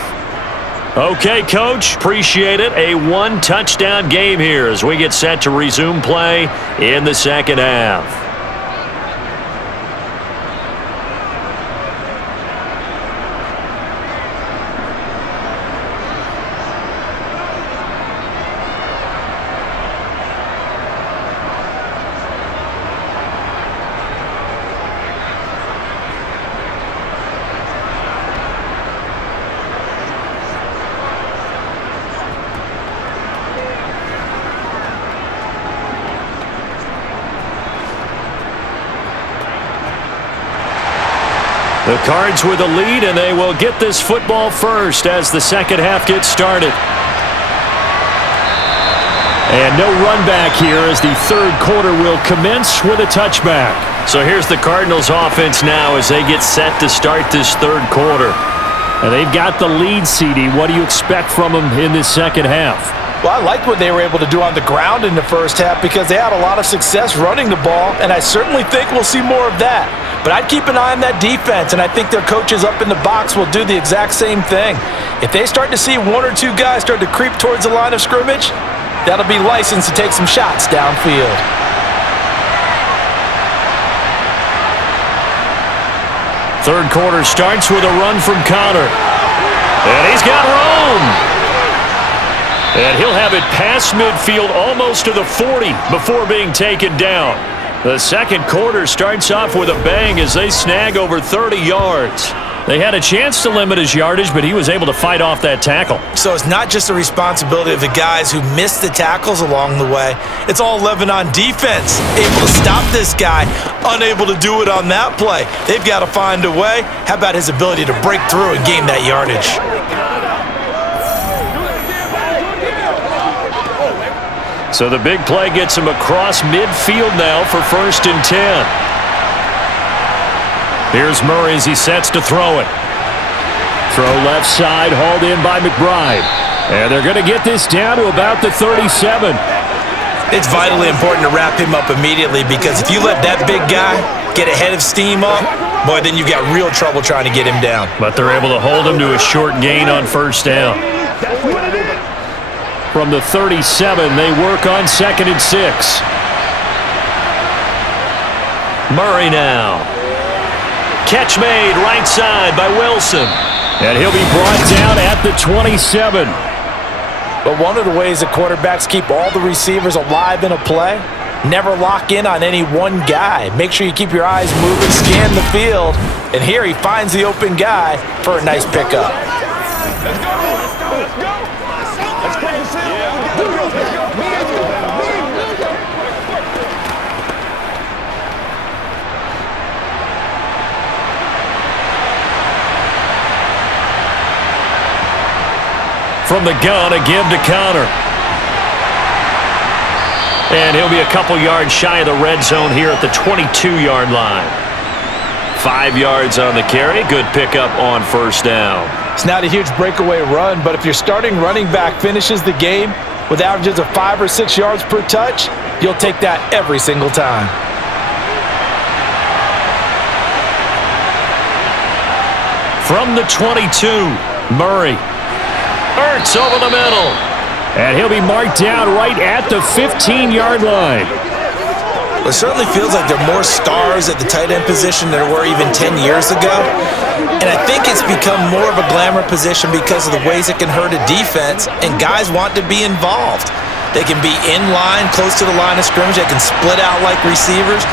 Okay, Coach, appreciate it. A one-touchdown game here as we get set to resume play in the second half. The Cards with a lead, and they will get this football first as the second half gets started. And no run back here as the third quarter will commence with a touchback. So here's the Cardinals offense now as they get set to start this third quarter. And they've got the lead, CD. What do you expect from them in this second half? Well, I like what they were able to do on the ground in the first half because they had a lot of success running the ball, and I certainly think we'll see more of that. But I'd keep an eye on that defense, and I think their coaches up in the box will do the exact same thing. If they start to see one or two guys start to creep towards the line of scrimmage, that'll be licensed to take some shots downfield. Third quarter starts with a run from Connor. And he's got room. And he'll have it past midfield almost to the 40 before being taken down. The second quarter starts off with a bang as they snag over 30 yards. They had a chance to limit his yardage, but he was able to fight off that tackle. So it's not just the responsibility of the guys who missed the tackles along the way. It's all 11 on defense. Able to stop this guy, unable to do it on that play. They've got to find a way. How about his ability to break through and gain that yardage? So the big play gets him across midfield now for 1st and 10. Here's Murray as he sets to throw it. Throw left side, hauled in by McBride. And they're going to get this down to about the 37. It's vitally important to wrap him up immediately because if you let that big guy get a head of steam up, boy, then you've got real trouble trying to get him down. But they're able to hold him to a short gain on first down. From the 37, they work on 2nd and 6. Murray now. Catch made right side by Wilson. And he'll be brought down at the 27. But one of the ways that quarterbacks keep all the receivers alive in a play, never lock in on any one guy. Make sure you keep your eyes moving, scan the field. And here he finds the open guy for a nice pickup. Let's go. Let's go. Let's go. From the gun, a give to Connor. And he'll be a couple yards shy of the red zone here at the 22-yard line. 5 yards on the carry. Good pickup on first down. It's not a huge breakaway run, but if your starting running back finishes the game with averages of 5 or 6 yards per touch, you'll take that every single time. From the 22, Murray. Ertz over the middle. And he'll be marked down right at the 15-yard line. It certainly feels like there are more stars at the tight end position than there were even 10 years ago. And I think it's become more of a glamour position because of the ways it can hurt a defense, and guys want to be involved. They can be in line, close to the line of scrimmage. They can split out like receivers.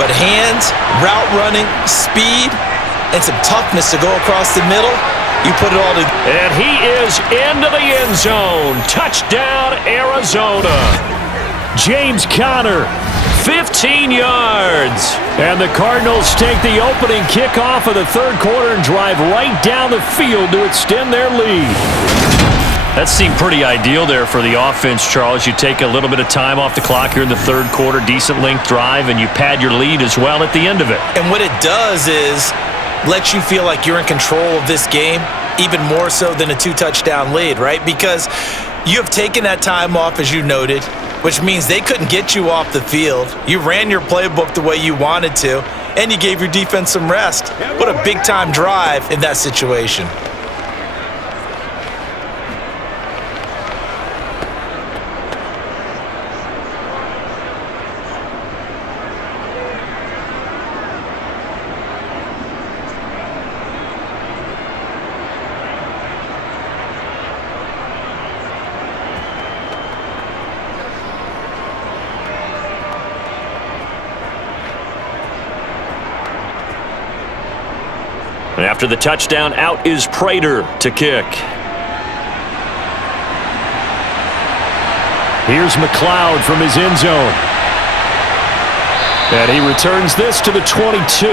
But hands, route running, speed, and some toughness to go across the middle, you put it all together. And he is into the end zone. Touchdown, Arizona. James Conner, 15 yards. And the Cardinals take the opening kickoff of the third quarter and drive right down the field to extend their lead. That seemed pretty ideal there for the offense, Charles. You take a little bit of time off the clock here in the third quarter, decent length drive, and you pad your lead as well at the end of it. And what it does is let you feel like you're in control of this game, even more so than a 2-touchdown lead, right? Because you have taken that time off, as you noted, which means they couldn't get you off the field. You ran your playbook the way you wanted to, and you gave your defense some rest. What a big-time drive in that situation. And after the touchdown, out is Prater to kick. Here's McLeod from his end zone. And he returns this to the 22.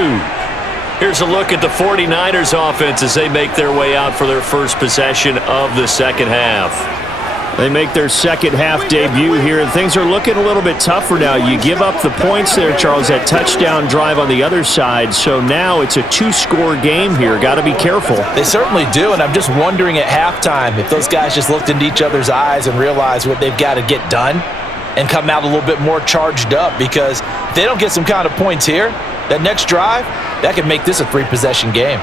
Here's a look at the 49ers offense as they make their way out for their first possession of the second half. They make their second half debut here, and things are looking a little bit tougher now. You give up the points there, Charles, that touchdown drive on the other side, so now it's a 2-score game here. Got to be careful. They certainly do, and I'm just wondering at halftime if those guys just looked into each other's eyes and realized what they've got to get done and come out a little bit more charged up, because if they don't get some kind of points here, that next drive, that could make this a 3-possession game.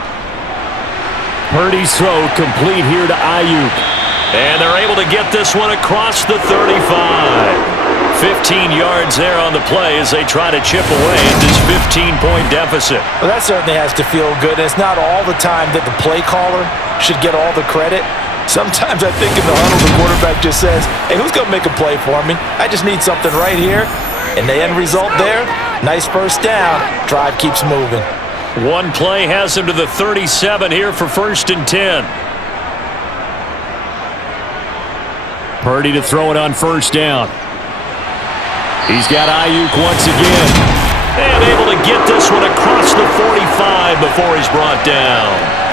Purdy's throw complete here to Ayuk. And they're able to get this one across the 35. 15 yards there on the play as they try to chip away at this 15-point deficit. Well, that certainly has to feel good. And it's not all the time that the play caller should get all the credit. Sometimes I think in the huddle, the quarterback just says, hey, who's going to make a play for me? I just need something right here. And the end result there, nice first down. Drive keeps moving. One play has him to the 37 here for 1st and 10. Purdy to throw it on first down. He's got Ayuk once again. And able to get this one across the 45 before he's brought down.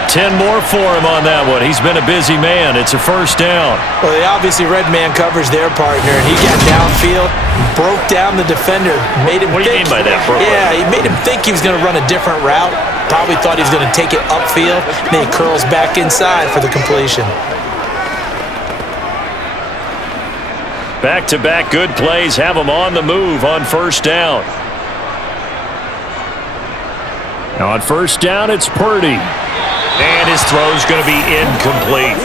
10 more for him on that one. He's been a busy man. It's a first down. Well, they obviously red man coverage their partner, and he got downfield, broke down the defender, made him What do you mean by that, bro? Yeah, he made him think he was going to run a different route. Probably thought he was going to take it upfield. Then he curls back inside for the completion. Back-to-back good plays have him on the move on first down. On first down, it's Purdy. And his throw's going to be incomplete.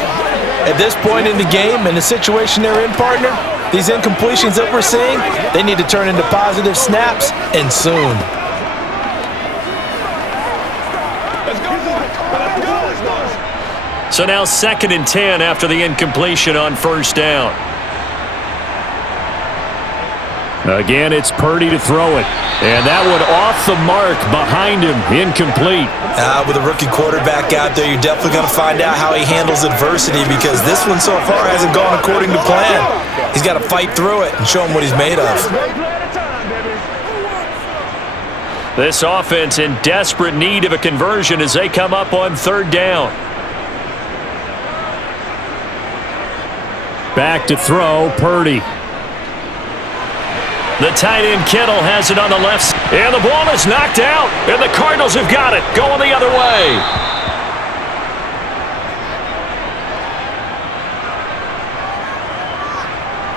At this point in the game, in the situation they're in, partner, these incompletions that we're seeing, they need to turn into positive snaps, and soon. So now 2nd and 10 after the incompletion on first down. Again, it's Purdy to throw it. And that one off the mark behind him, incomplete. With a rookie quarterback out there, you're definitely going to find out how he handles adversity, because this one so far hasn't gone according to plan. He's got to fight through it and show him what he's made of. This offense in desperate need of a conversion as they come up on 3rd down. Back to throw, Purdy. The tight end Kittle has it on the left. And the ball is knocked out. And the Cardinals have got it. Going the other way.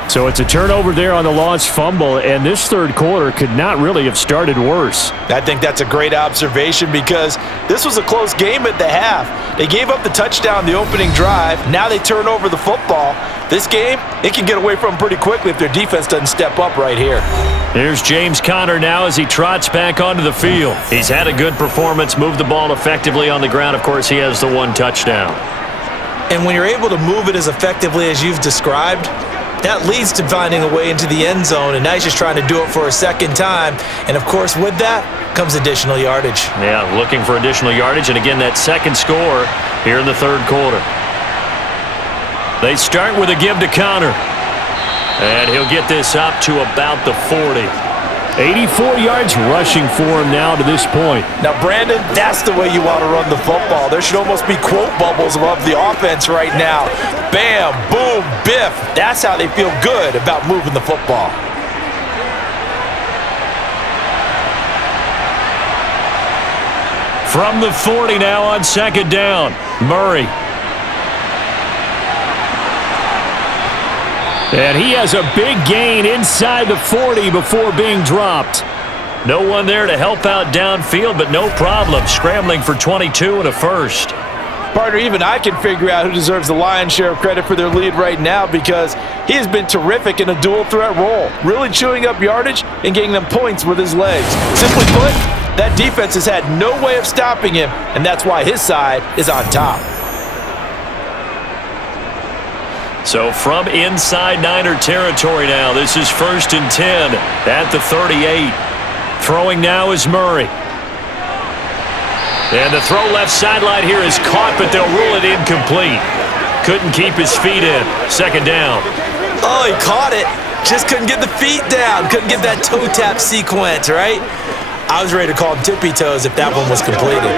So it's a turnover there on the lost fumble, and this third quarter could not really have started worse. I think that's a great observation because this was a close game at the half. They gave up the touchdown the opening drive. Now they turn over the football. This game, it can get away from them pretty quickly if their defense doesn't step up right here. Here's James Conner now as he trots back onto the field. He's had a good performance, moved the ball effectively on the ground. Of course, he has the one touchdown. And when you're able to move it as effectively as you've described, that leads to finding a way into the end zone, and now he's just trying to do it for a second time. And, of course, with that comes additional yardage. Yeah, looking for additional yardage, and again, that second score here in the third quarter. They start with a give to Conner, and he'll get this up to about the 40. 84 yards rushing for him now to this point. Now, Brandon, that's the way you want to run the football. There should almost be quote bubbles above the offense right now. Bam, boom, biff. That's how they feel good about moving the football. From the 40 now on second down, Murray. And he has a big gain inside the 40 before being dropped. No one there to help out downfield, but no problem. Scrambling for 22 and a first. Partner, even I can figure out who deserves the lion's share of credit for their lead right now because he has been terrific in a dual threat role, really chewing up yardage and getting them points with his legs. Simply put, that defense has had no way of stopping him, and that's why his side is on top. So from inside Niner territory now, this is 1st and 10 at the 38. Throwing now is Murray. And the throw left sideline here is caught, but they'll rule it incomplete. Couldn't keep his feet in. Second down. Oh, he caught it. Just couldn't get the feet down. Couldn't get that toe tap sequence, right? I was ready to call him tippy toes if that one was completed.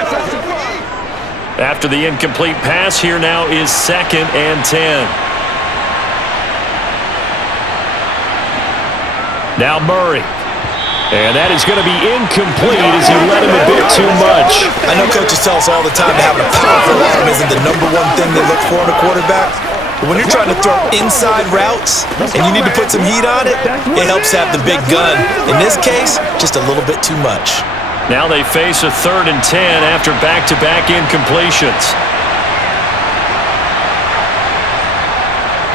After the incomplete pass, here now is 2nd and 10. Now Murray. And that is going to be incomplete as he led him a bit too much. I know coaches tell us all the time that having a powerful arm isn't the number one thing they look for in a quarterback. But when you're trying to throw inside routes and you need to put some heat on it, it helps to have the big gun. In this case, just a little bit too much. Now they face a 3rd and 10 after back-to-back incompletions.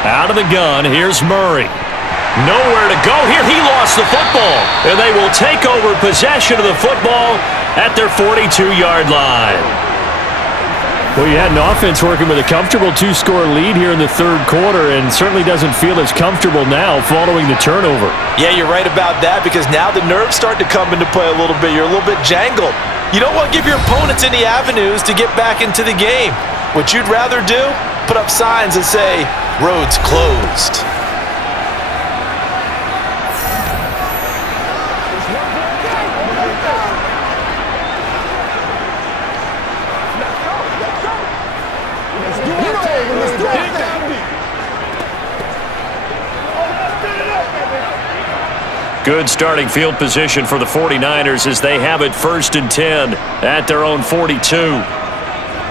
Out of the gun, here's Murray. Nowhere to go here. He lost the football. And they will take over possession of the football at their 42-yard line. Well, you had an offense working with a comfortable 2-score lead here in the third quarter and certainly doesn't feel as comfortable now following the turnover. Yeah, you're right about that because now the nerves start to come into play a little bit. You're a little bit jangled. You don't want to give your opponents any avenues to get back into the game. What you'd rather do, put up signs that say, roads closed. Good starting field position for the 49ers as they have it 1st and 10 at their own 42.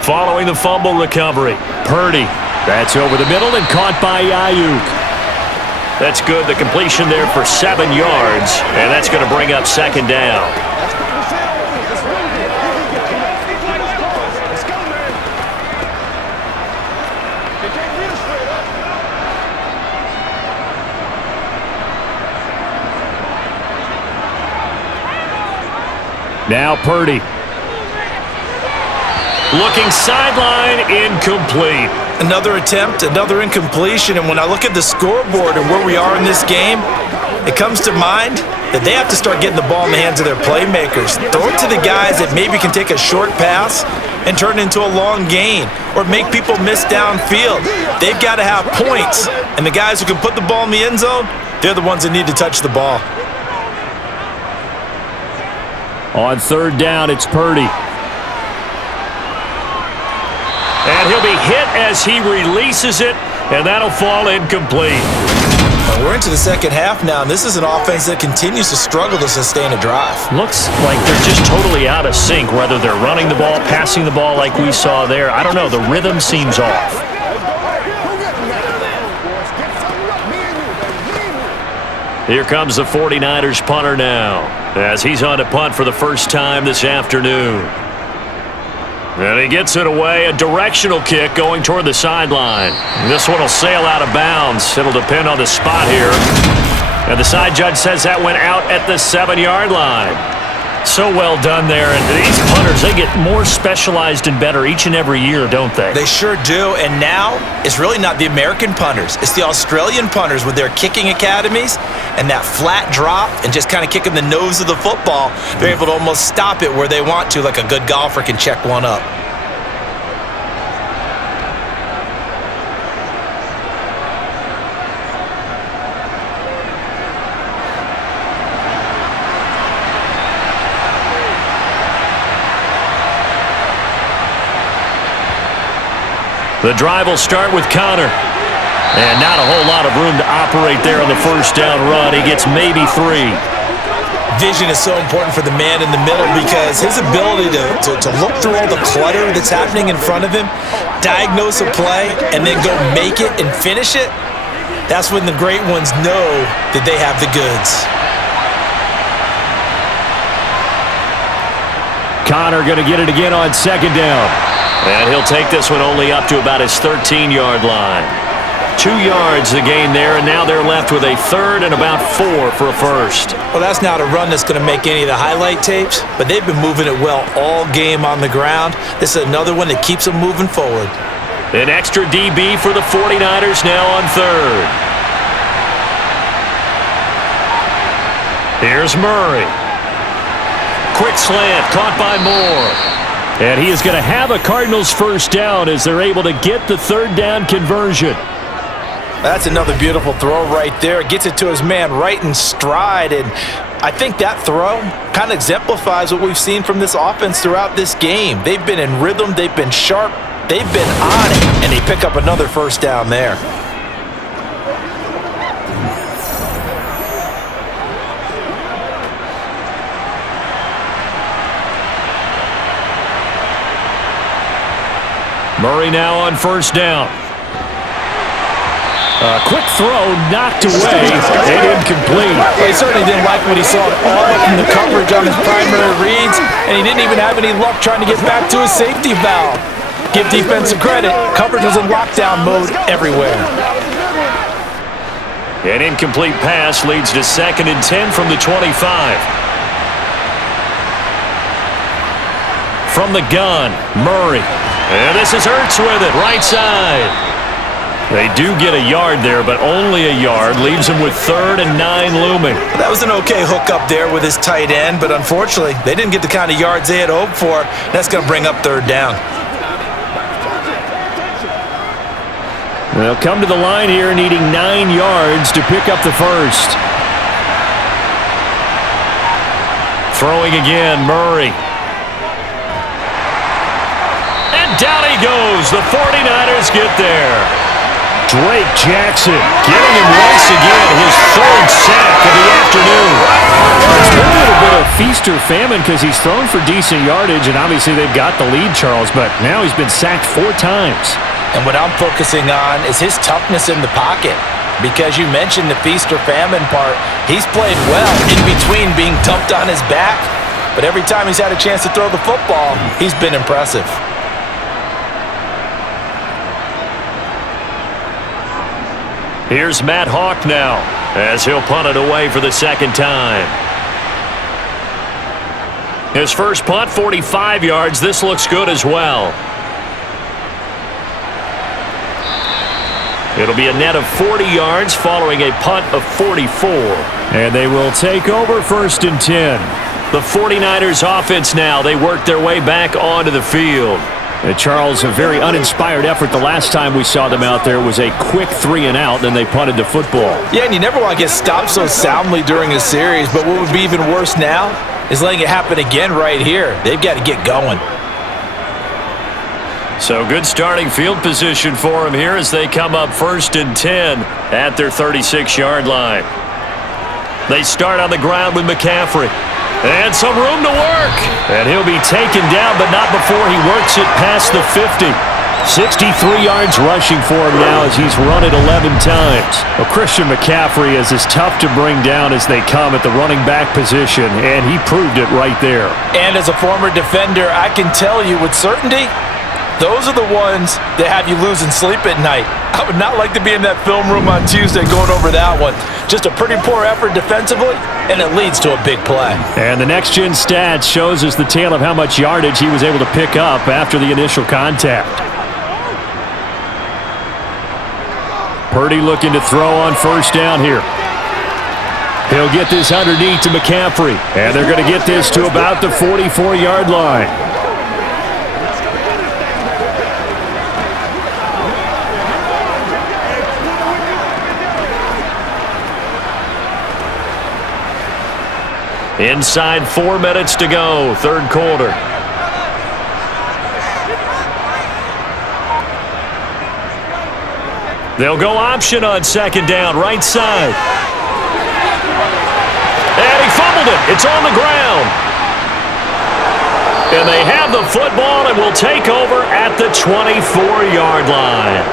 Following the fumble recovery, Purdy. That's over the middle and caught by Ayuk. That's good. The completion there for 7 yards, and that's going to bring up 2nd down. Now Purdy. Looking sideline, incomplete. Another attempt, another incompletion, and when I look at the scoreboard and where we are in this game, it comes to mind that they have to start getting the ball in the hands of their playmakers. Throw it to the guys that maybe can take a short pass and turn it into a long gain or make people miss downfield. They've got to have points, and the guys who can put the ball in the end zone, they're the ones that need to touch the ball. On 3rd down, it's Purdy. And he'll be hit as he releases it, and that'll fall incomplete. We're into the second half now, and this is an offense that continues to struggle to sustain a drive. Looks like they're just totally out of sync, whether they're running the ball, passing the ball like we saw there. I don't know. The rhythm seems off. Here comes the 49ers punter now, as he's on to punt for the first time this afternoon. And he gets it away, a directional kick going toward the sideline. This one will sail out of bounds. It'll depend on the spot here. And the side judge says that went out at the 7-yard line. So well done there. And these punters, they get more specialized and better each and every year, don't they? They sure do. And now it's really not the American punters. It's the Australian punters with their kicking academies and that flat drop and just kind of kicking the nose of the football. They're able to almost stop it where they want to, like a good golfer can check one up. The drive will start with Connor. And not a whole lot of room to operate there on the first down run. He gets maybe 3. Vision is so important for the man in the middle because his ability to look through all the clutter that's happening in front of him, diagnose a play, and then go make it and finish it, that's when the great ones know that they have the goods. Connor going to get it again on second down. And he'll take this one only up to about his 13-yard line. 2 yards the gain there, and now they're left with a third and about 4 for a first. Well, that's not a run that's going to make any of the highlight tapes, but they've been moving it well all game on the ground. This is another one that keeps them moving forward. An extra DB for the 49ers now on third. Here's Murray. Quick slant, caught by Moore. And he is going to have a Cardinals first down as they're able to get the third down conversion. That's another beautiful throw right there. Gets it to his man right in stride. And I think that throw kind of exemplifies what we've seen from this offense throughout this game. They've been in rhythm. They've been sharp. They've been on it. And they pick up another first down there. Murray now on first down. A quick throw knocked away and incomplete. He certainly didn't like what he saw all from the coverage on his primary reads, and he didn't even have any luck trying to get back to his safety valve. Give defensive credit. Coverage was in lockdown mode everywhere. An incomplete pass leads to 2nd and 10 from the 25. From the gun, Murray. And this is Ertz with it, right side. They do get a yard there, but only a yard. Leaves him with 3rd and 9 looming. That was an okay hook up there with his tight end, but unfortunately, they didn't get the kind of yards they had hoped for. That's going to bring up 3rd down. They'll come to the line here needing 9 yards to pick up the first. Throwing again, Murray. Down he goes. The 49ers get there. Drake Jackson getting him once again, his 3rd sack of the afternoon. It's been a little bit of feast or famine because he's thrown for decent yardage, and obviously they've got the lead, Charles, but now he's been sacked 4 times. And what I'm focusing on is his toughness in the pocket. Because you mentioned the feast or famine part, he's played well in between being dumped on his back, but every time he's had a chance to throw the football, he's been impressive. Here's Matt Hawk now, as he'll punt it away for the 2nd time. His first punt, 45 yards. This looks good as well. It'll be a net of 40 yards following a punt of 44. And they will take over 1st and 10. The 49ers offense now. They work their way back onto the field. And Charles, a very uninspired effort. The last time we saw them out there was a quick 3 and out, then they punted the football. Yeah, and you never want to get stopped so soundly during a series, but what would be even worse now is letting it happen again right here. They've got to get going. So good starting field position for him here as they come up 1st and 10. at their 36-yard line. They start on the ground with McCaffrey. And some room to work. And he'll be taken down, but not before he works it past the 50. 63 yards rushing for him now as he's run it 11 times. Well, Christian McCaffrey is as tough to bring down as they come at the running back position, and he proved it right there. And as a former defender, I can tell you with certainty, those are the ones that have you losing sleep at night. I would not like to be in that film room on Tuesday going over that one. Just a pretty poor effort defensively, and it leads to a big play. And the next-gen stats shows us the tale of how much yardage he was able to pick up after the initial contact. Purdy looking to throw on first down here. He'll get this underneath to McCaffrey, and they're going to get this to about the 44-yard line. Inside 4 minutes to go, third quarter. They'll go option on second down, right side. And he fumbled it. It's on the ground. And they have the football and will take over at the 24-yard line.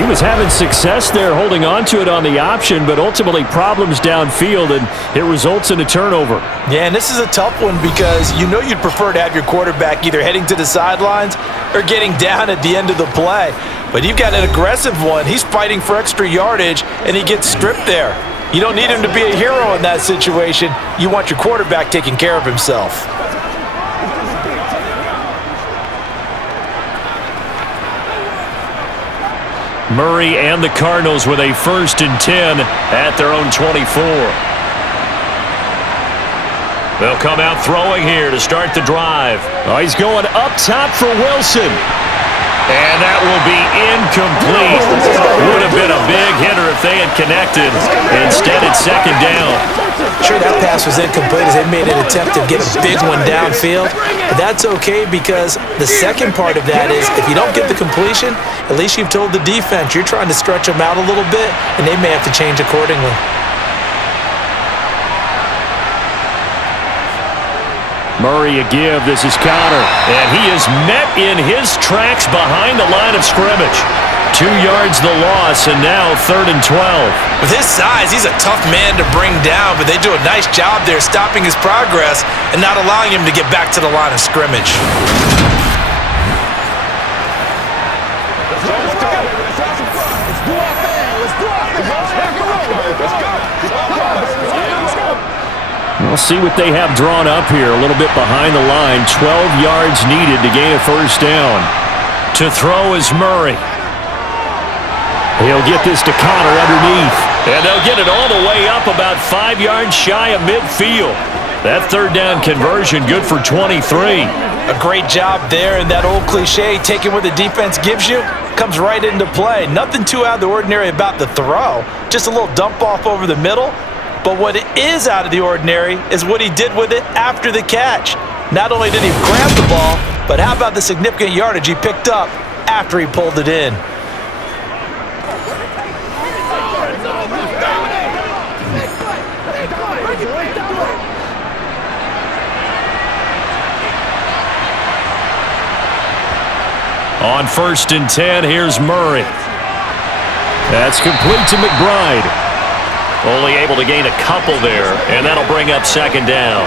He was having success there holding on to it on the option, but ultimately problems downfield, and it results in a turnover. Yeah, and this is a tough one because you know you'd prefer to have your quarterback either heading to the sidelines or getting down at the end of the play. But you've got an aggressive one. He's fighting for extra yardage, and he gets stripped there. You don't need him to be a hero in that situation. You want your quarterback taking care of himself. Murray and the Cardinals with a 1st and 10 at their own 24. They'll come out throwing here to start the drive. Oh, he's going up top for Wilson. And that will be incomplete. Would have been a big hitter if they had connected. Instead, it's second down. Sure, that pass was incomplete as they made an attempt to get a big one downfield. But that's okay because the second part of that is if you don't get the completion, at least you've told the defense you're trying to stretch them out a little bit, and they may have to change accordingly. Murray a give. This is Connor. And he is met in his tracks behind the line of scrimmage. 2 yards the loss, and now 3rd and 12. With his size, he's a tough man to bring down, but they do a nice job there stopping his progress and not allowing him to get back to the line of scrimmage. We'll see what they have drawn up here. A little bit behind the line. 12 yards needed to gain a first down. To throw is Murray. He'll get this to Connor underneath. And they'll get it all the way up about 5 yards shy of midfield. That third down conversion good for 23. A great job there, and that old cliche, taking what the defense gives you, comes right into play. Nothing too out of the ordinary about the throw. Just a little dump off over the middle. But what is out of the ordinary is what he did with it after the catch. Not only did he grab the ball, but how about the significant yardage he picked up after he pulled it in. On 1st and 10, here's Murray. That's complete to McBride. Only able to gain a couple there, and that'll bring up second down.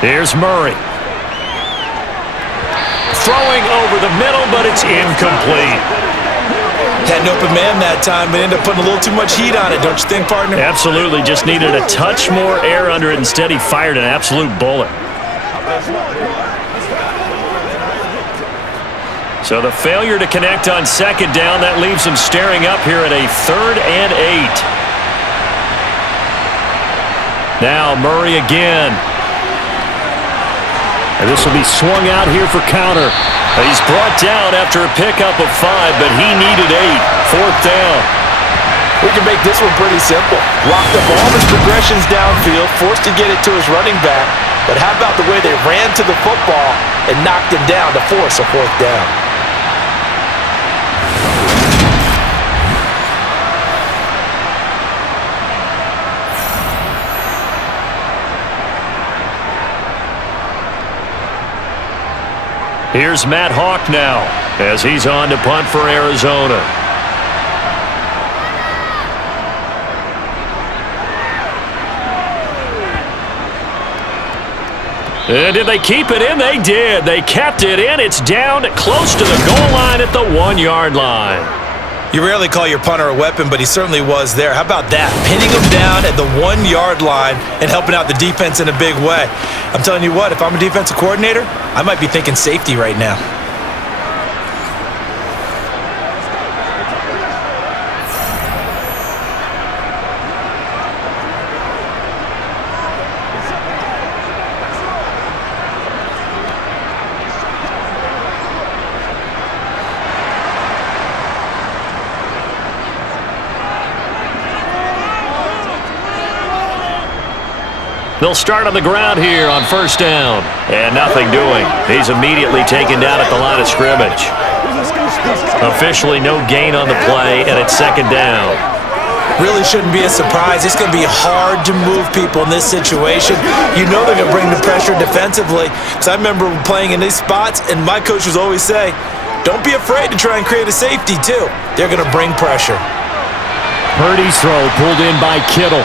Here's Murray. Throwing over the middle, but it's incomplete. Had an open man that time, but ended up putting a little too much heat on it, don't you think, partner? Absolutely. Just needed a touch more air under it. Instead, he fired an absolute bullet. So the failure to connect on second down, that leaves him staring up here at a 3rd and 8. Now Murray again. And this will be swung out here for counter. He's brought down after a pickup of 5, but he needed 8. 4th down. We can make this one pretty simple. Locked up all his progressions downfield, forced to get it to his running back. But how about the way they ran to the football and knocked him down to force a 4th down? Here's Matt Hawk now as he's on to punt for Arizona. And did they keep it in? They did. They kept it in. It's down close to the goal line at the 1-yard line. You rarely call your punter a weapon, but he certainly was there. How about that? Pinning him down at the 1-yard line and helping out the defense in a big way. I'm telling you what, if I'm a defensive coordinator, I might be thinking safety right now. They'll start on the ground here on 1st down. And nothing doing. He's immediately taken down at the line of scrimmage. Officially no gain on the play, and it's 2nd down. Really shouldn't be a surprise. It's going to be hard to move people in this situation. You know they're going to bring the pressure defensively. Because I remember playing in these spots, and my coach would always say, don't be afraid to try and create a safety, too. They're going to bring pressure. Purdy's throw pulled in by Kittle.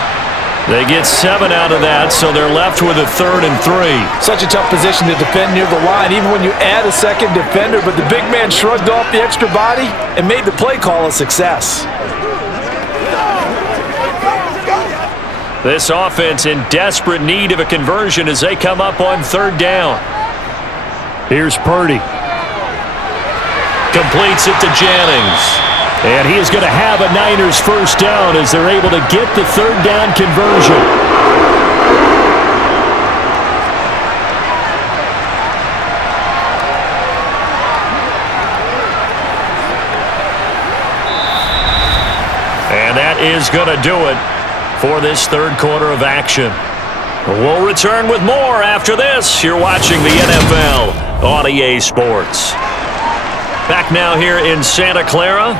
They get 7 out of that, so they're left with a 3rd and 3. Such a tough position to defend near the line, even when you add a second defender, but the big man shrugged off the extra body and made the play call a success. This offense in desperate need of a conversion as they come up on 3rd down. Here's Purdy. Completes it to Jennings. And he is going to have a Niners 1st down as they're able to get the 3rd down conversion. And that is going to do it for this 3rd quarter of action. We'll return with more after this. You're watching the NFL on EA Sports. Back now here in Santa Clara.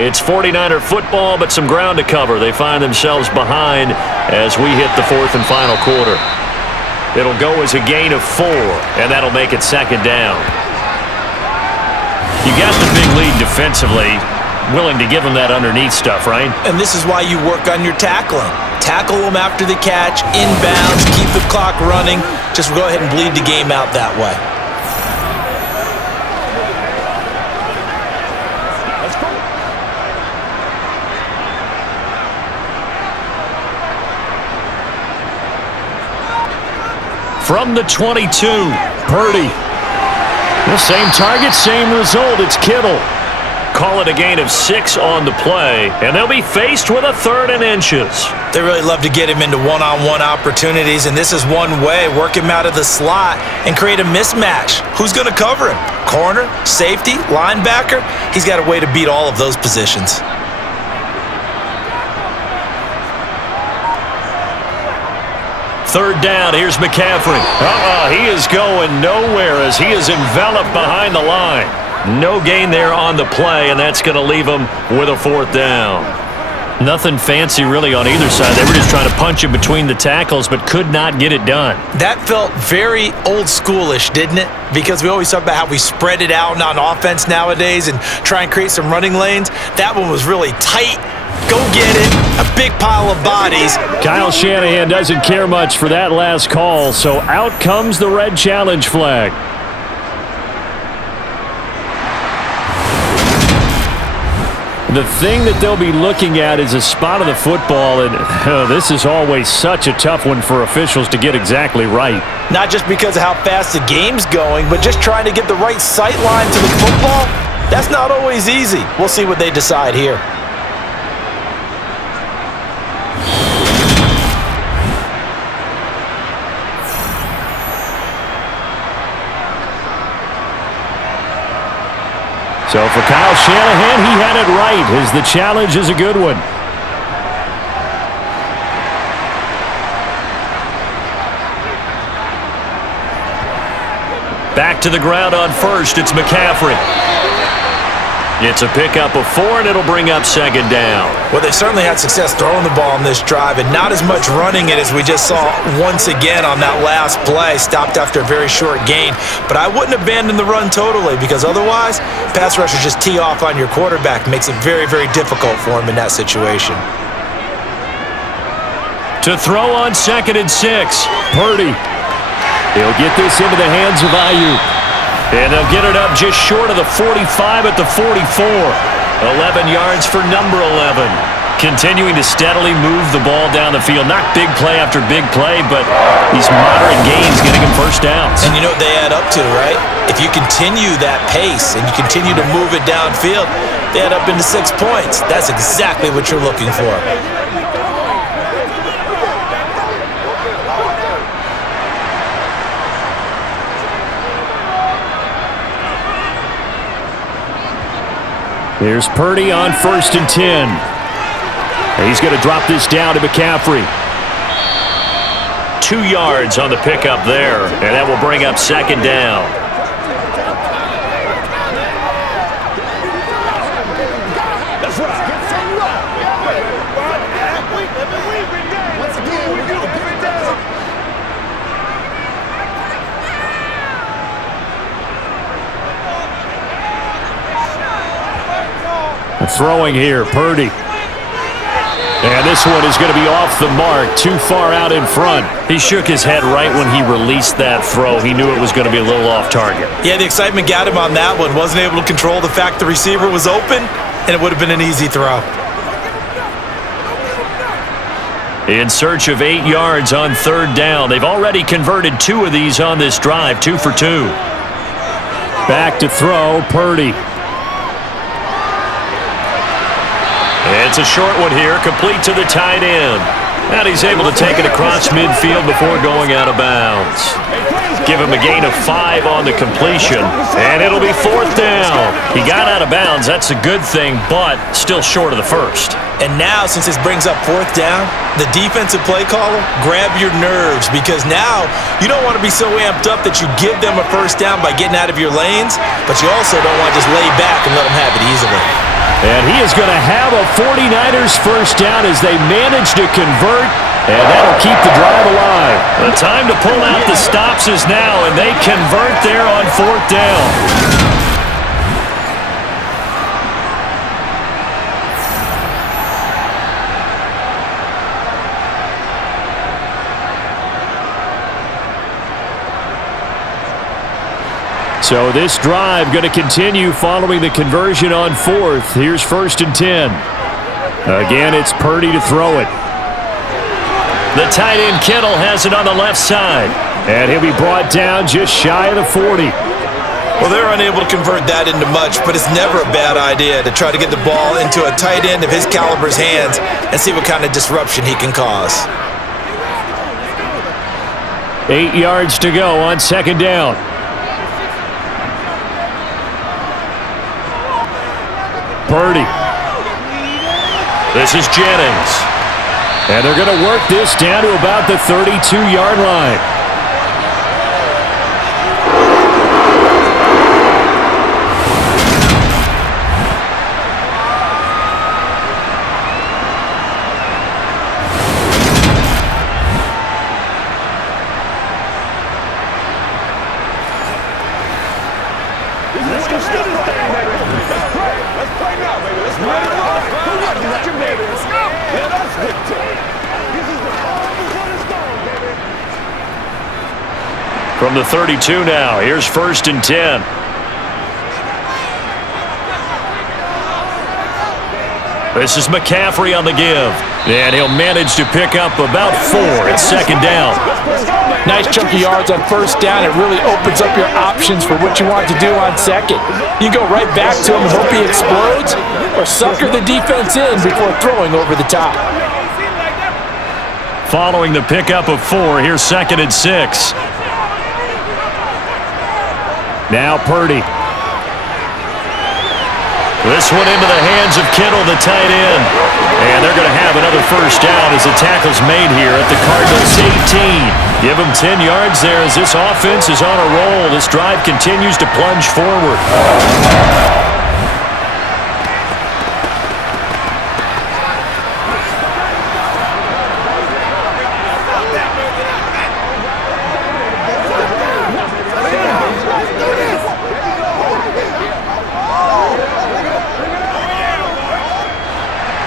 It's 49er football, but some ground to cover. They find themselves behind as we hit the 4th and final quarter. It'll go as a gain of 4, and that'll make it 2nd down. You got the big lead defensively. Willing to give them that underneath stuff, right? And this is why you work on your tackling. Tackle them after the catch, inbounds, keep the clock running. Just go ahead and bleed the game out that way. From the 22, Purdy. The same target, same result. It's Kittle. Call it a gain of 6 on the play, and they'll be faced with a 3rd and inches. They really love to get him into one-on-one opportunities, and this is one way. Work him out of the slot and create a mismatch. Who's going to cover him? Corner, safety, linebacker? He's got a way to beat all of those positions. Third down, here's McCaffrey. He is going nowhere as he is enveloped behind the line. No gain there on the play, and that's going to leave him with a 4th down. Nothing fancy really on either side. They were just trying to punch him between the tackles, but could not get it done. That felt very old schoolish, didn't it? Because we always talk about how we spread it out on offense nowadays and try and create some running lanes. That one was really tight. Go get it. A big pile of bodies. Kyle Shanahan doesn't care much for that last call, so out comes the red challenge flag. The thing that they'll be looking at is a spot of the football, and this is always such a tough one for officials to get exactly right. Not just because of how fast the game's going, but just trying to get the right sight line to the football. That's not always easy. We'll see what they decide here. So for Kyle Shanahan, he had it right, as the challenge is a good one. Back to the ground on first, it's McCaffrey. It's a pickup of 4, and it'll bring up second down. Well, they certainly had success throwing the ball on this drive, and not as much running it as we just saw once again on that last play. Stopped after a very short gain. But I wouldn't abandon the run totally, because otherwise, pass rushers just tee off on your quarterback. Makes it very, very difficult for him in that situation. To throw on 2nd and 6, Purdy. He'll get this into the hands of Ayuk. And they'll get it up just short of the 45 at the 44. 11 yards for number 11. Continuing to steadily move the ball down the field. Not big play after big play, but these moderate gains getting him first downs. And you know what they add up to, right? If you continue that pace and you continue to move it downfield, they add up into 6 points. That's exactly what you're looking for. Here's Purdy on 1st and 10. And he's going to drop this down to McCaffrey. 2 yards on the pickup there, and that will bring up second down. Throwing here, Purdy. And this one is going to be off the mark, too far out in front. He shook his head right when he released that throw. He knew it was going to be a little off target. Yeah, the excitement got him on that one. Wasn't able to control the fact the receiver was open, and it would have been an easy throw. In search of 8 yards on 3rd down. They've already converted 2 of these on this drive, 2 for 2. Back to throw, Purdy. It's a short one here, complete to the tight end. And he's able to take it across midfield before going out of bounds. Give him a gain of 5 on the completion, and it'll be 4th down. He got out of bounds, that's a good thing, but still short of the first. And now, since this brings up 4th down, the defensive play caller, grab your nerves, because now you don't want to be so amped up that you give them a first down by getting out of your lanes, but you also don't want to just lay back and let them have it easily. And he is going to have a 49ers first down as they manage to convert, and that'll keep the drive alive. The time to pull out the stops is now, and they convert there on 4th down. So this drive going to continue following the conversion on 4th. Here's 1st and 10. Again, it's Purdy to throw it. The tight end Kittle has it on the left side. And he'll be brought down just shy of the 40. Well, they're unable to convert that into much, but it's never a bad idea to try to get the ball into a tight end of his caliber's hands and see what kind of disruption he can cause. 8 yards to go on 2nd down. Purdy. This is Jennings. And they're going to work this down to about the 32-yard line. From the 32 now, here's 1st and 10. This is McCaffrey on the give. And he'll manage to pick up about 4. It's 2nd down. Nice chunky yards on 1st down. It really opens up your options for what you want to do on 2nd. You go right back to him and hope he explodes, or sucker the defense in before throwing over the top. Following the pickup of 4, here's 2nd and 6. Now Purdy. This one into the hands of Kittle, the tight end. And they're going to have another first down as the tackle's made here at the Cardinals 18. Give them 10 yards there as this offense is on a roll. This drive continues to plunge forward.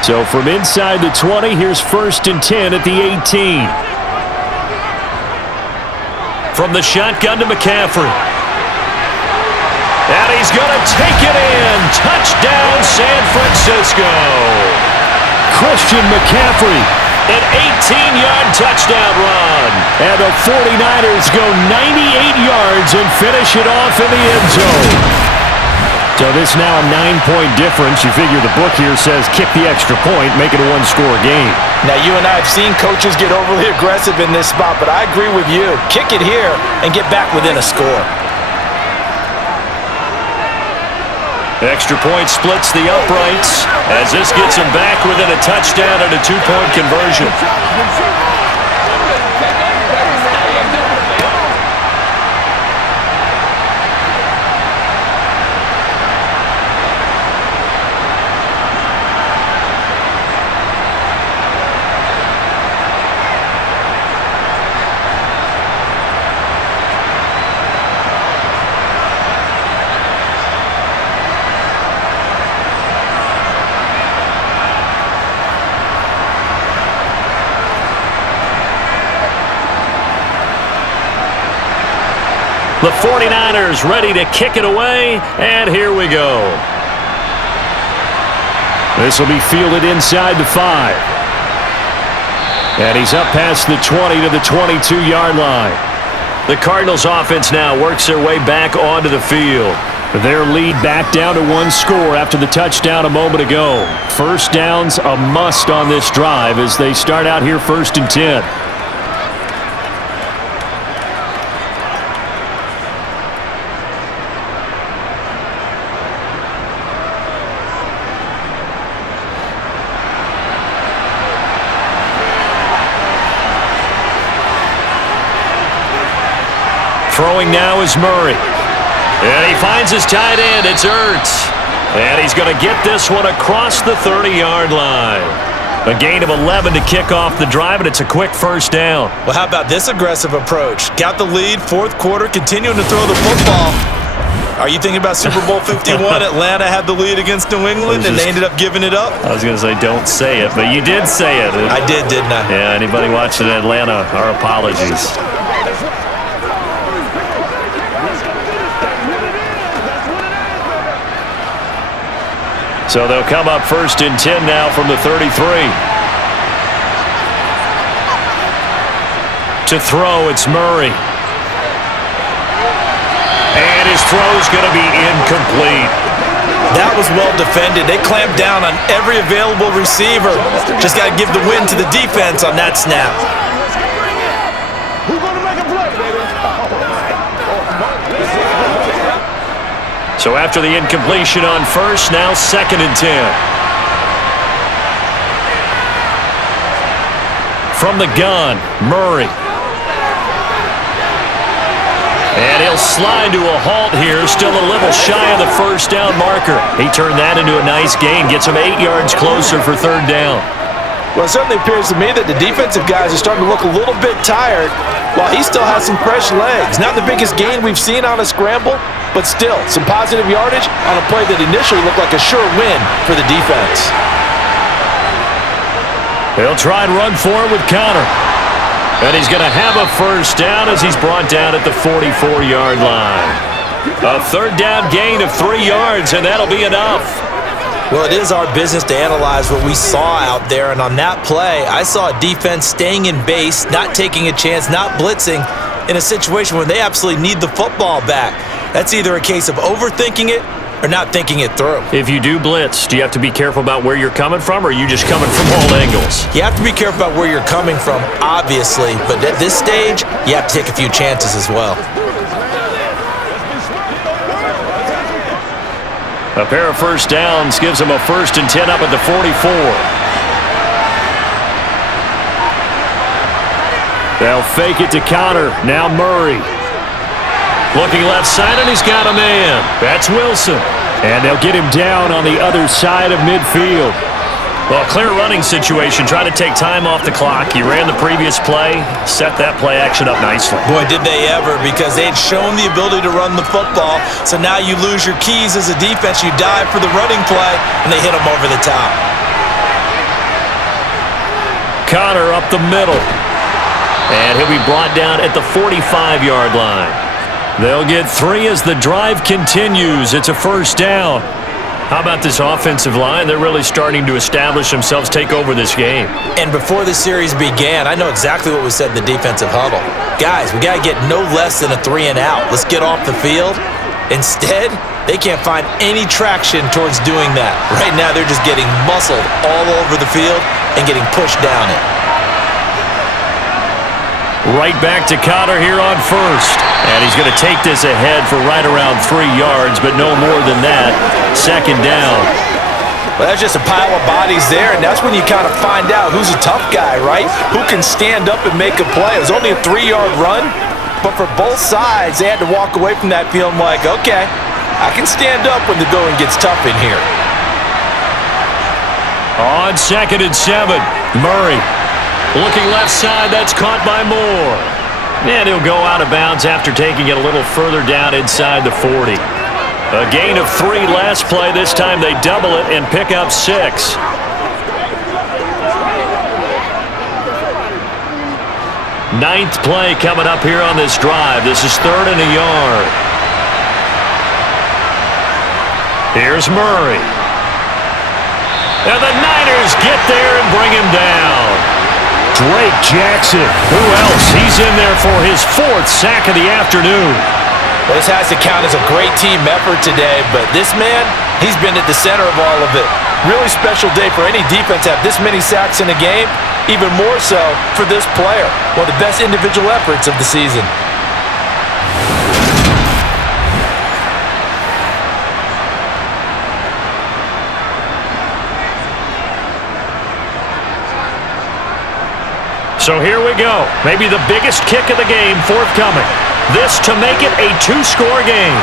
So from inside the 20, here's 1st and 10 at the 18. From the shotgun to McCaffrey. And he's going to take it in. Touchdown, San Francisco. Christian McCaffrey, an 18-yard touchdown run. And the 49ers go 98 yards and finish it off in the end zone. So this now a 9-point difference. You figure the book here says kick the extra point, make it a one-score game. Now, you and I have seen coaches get overly aggressive in this spot, but I agree with you. Kick it here and get back within a score. Extra point splits the uprights as this gets him back within a touchdown and a 2-point conversion. The 49ers ready to kick it away, and here we go. This will be fielded inside the 5. And he's up past the 20 to the 22-yard line. The Cardinals offense now works their way back onto the field. Their lead back down to one score after the touchdown a moment ago. First down's a must on this drive as they start out here 1st and 10. Throwing now is Murray. And he finds his tight end. It's Ertz. And he's going to get this one across the 30-yard line. A gain of 11 to kick off the drive, and it's a quick first down. Well, how about this aggressive approach? Got the lead, 4th quarter, continuing to throw the football. Are you thinking about Super Bowl 51? Atlanta had the lead against New England, and they ended up giving it up? I was going to say don't say it, but you did say it. I did, didn't I? Yeah, anybody watching Atlanta, our apologies. So they'll come up 1st and 10 now from the 33. To throw, it's Murray. And his throw's going to be incomplete. That was well defended. They clamped down on every available receiver. Just got to give the win to the defense on that snap. Who's going to make a play, baby? So after the incompletion on first, now 2nd and 10. From the gun, Murray. And he'll slide to a halt here, still a little shy of the first down marker. He turned that into a nice gain, gets him 8 yards closer for 3rd down. Well, it certainly appears to me that the defensive guys are starting to look a little bit tired while he still has some fresh legs. Not the biggest gain we've seen on a scramble, but still some positive yardage on a play that initially looked like a sure win for the defense. They'll try and run for it with Connor. And he's going to have a first down as he's brought down at the 44-yard line. A 3rd down gain of 3 yards, and that'll be enough. Well, it is our business to analyze what we saw out there, and on that play, I saw a defense staying in base, not taking a chance, not blitzing in a situation where they absolutely need the football back. That's either a case of overthinking it or not thinking it through. If you do blitz, do you have to be careful about where you're coming from, or are you just coming from all angles? You have to be careful about where you're coming from, obviously, but at this stage, you have to take a few chances as well. A pair of first downs gives them a 1st and 10 up at the 44. They'll fake it to Connor. Now Murray. Looking left side, and he's got a man. That's Wilson. And they'll get him down on the other side of midfield. Well, clear running situation. Trying to take time off the clock. He ran the previous play, set that play action up nicely. Boy, did they ever, because they'd shown the ability to run the football. So now you lose your keys as a defense. You dive for the running play, and they hit him over the top. Connor up the middle. And he'll be brought down at the 45-yard line. They'll get 3 as the drive continues. It's a first down. How about this offensive line? They're really starting to establish themselves, take over this game. And before the series began, I know exactly what was said in the defensive huddle. Guys, we got to get no less than a 3 and out. Let's get off the field. Instead, they can't find any traction towards doing that. Right now, they're just getting muscled all over the field and getting pushed down it. Right back to Connor here on first. And he's going to take this ahead for right around 3 yards, but no more than that. Second down. Well, that's just a pile of bodies there, and that's when you kind of find out who's a tough guy, right? Who can stand up and make a play. It was only a 3-yard run, but for both sides, they had to walk away from that feeling like, okay, I can stand up when the going gets tough in here. On 2nd and 7, Murray. Looking left side, that's caught by Moore. And he'll go out of bounds after taking it a little further down inside the 40. A gain of 3 last play. This time they double it and pick up 6. Ninth play coming up here on this drive. This is 3rd and a yard. Here's Murray. And the Niners get there and bring him down. Drake Jackson. Who else? He's in there for his 4th sack of the afternoon. Well, this has to count as a great team effort today, but this man, he's been at the center of all of it. Really special day for any defense to have this many sacks in a game, even more so for this player. One of the best individual efforts of the season. So here we go. Maybe the biggest kick of the game forthcoming. This to make it a 2-score game.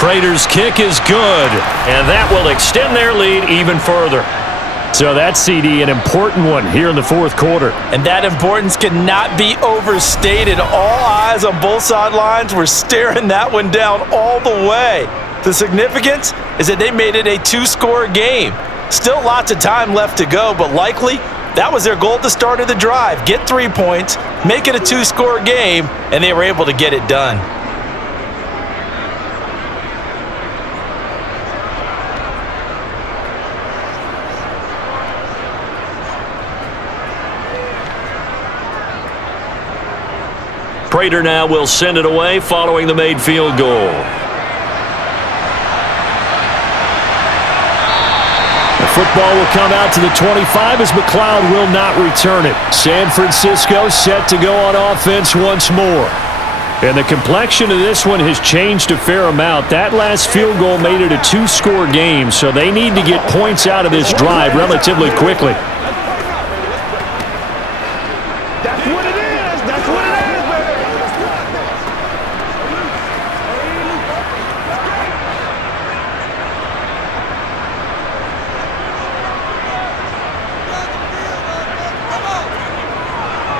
Prater's kick is good, and that will extend their lead even further. So that's, CD, an important one here in the 4th quarter. And that importance cannot be overstated. All eyes on both sidelines were staring that one down all the way. The significance is that they made it a 2-score game. Still lots of time left to go, but likely that was their goal at the start of the drive. Get 3 points, make it a 2-score game, and they were able to get it done. Prater now will send it away following the made field goal. Football will come out to the 25 as McLeod will not return it. San Francisco set to go on offense once more. And the complexion of this one has changed a fair amount. That last field goal made it a 2-score game, so they need to get points out of this drive relatively quickly. That's what it is. That's what it is, baby.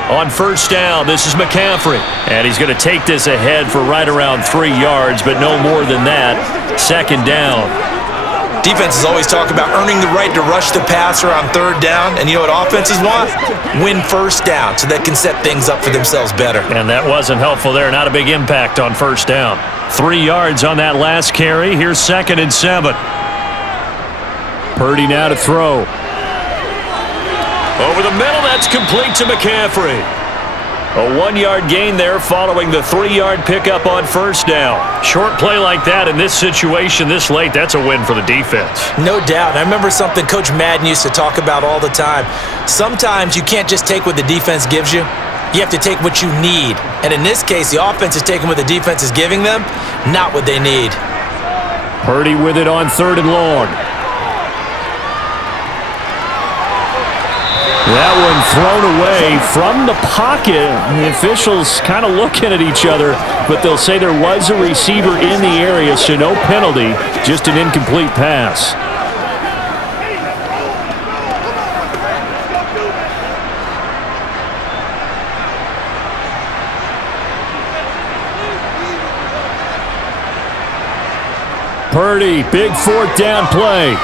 On first down, this is McCaffrey. And he's going to take this ahead for right around 3 yards, but no more than that. Second down. Defenses always talk about earning the right to rush the passer on 3rd down. And you know what offenses want? Win first down so they can set things up for themselves better. And that wasn't helpful there. Not a big impact on first down. 3 yards on that last carry. Here's 2nd and 7. Purdy now to throw. Over the middle, that's complete to McCaffrey. A 1-yard gain there following the 3-yard pickup on first down. Short play like that in this situation this late, that's a win for the defense. No doubt. I remember something Coach Madden used to talk about all the time. Sometimes you can't just take what the defense gives you. You have to take what you need. And in this case, the offense is taking what the defense is giving them, not what they need. Purdy with it on 3rd and long. That one thrown away from the pocket. The officials kind of looking at each other, but they'll say there was a receiver in the area, so no penalty, just an incomplete pass. Purdy, big 4th down play.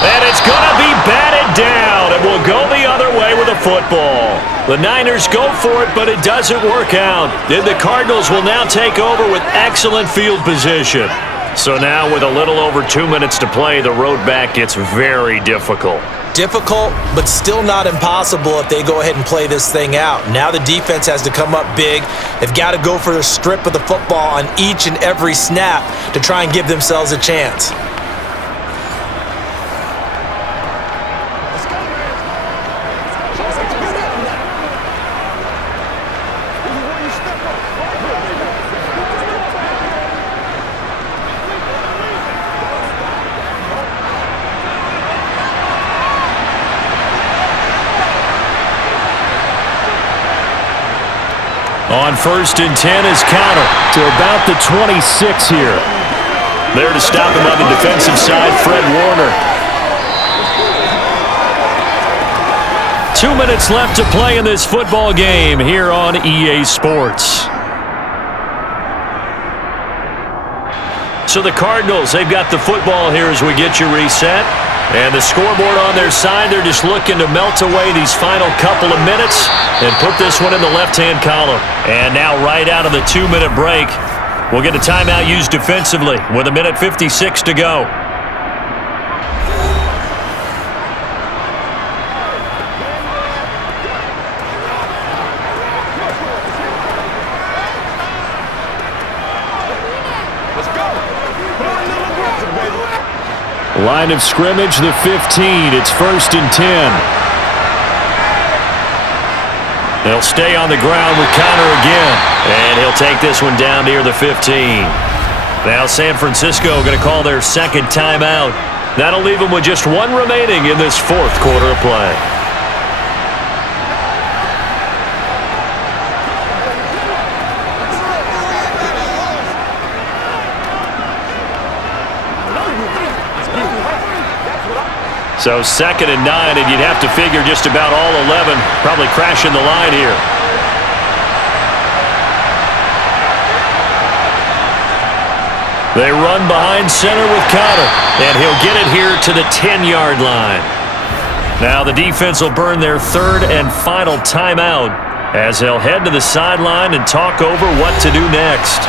And it's going to be batted down. It will go the other way with a football. The Niners go for it, but it doesn't work out. Then the Cardinals will now take over with excellent field position. So now with a little over 2 minutes to play, the road back gets very difficult. Difficult, but still not impossible if they go ahead and play this thing out. Now the defense has to come up big. They've got to go for the strip of the football on each and every snap to try and give themselves a chance. On 1st and 10 is counter to about the 26 here. There to stop him on the defensive side, Fred Warner. 2 minutes left to play in this football game here on EA Sports. So the Cardinals, they've got the football here as we get you reset. And the scoreboard on their side, they're just looking to melt away these final couple of minutes and put this one in the left-hand column. And now right out of the 2-minute break, we'll get a timeout used defensively with 1:56 to go. Line of scrimmage, the 15. It's 1st and 10. They'll stay on the ground with Connor again. And he'll take this one down near the 15. Now San Francisco going to call their second timeout. That'll leave them with just one remaining in this 4th quarter of play. So 2nd and 9, and you'd have to figure just about all 11 probably crashing the line here. They run behind center with Connor, and he'll get it here to the 10-yard line. Now the defense will burn their 3rd and final timeout as they'll head to the sideline and talk over what to do next.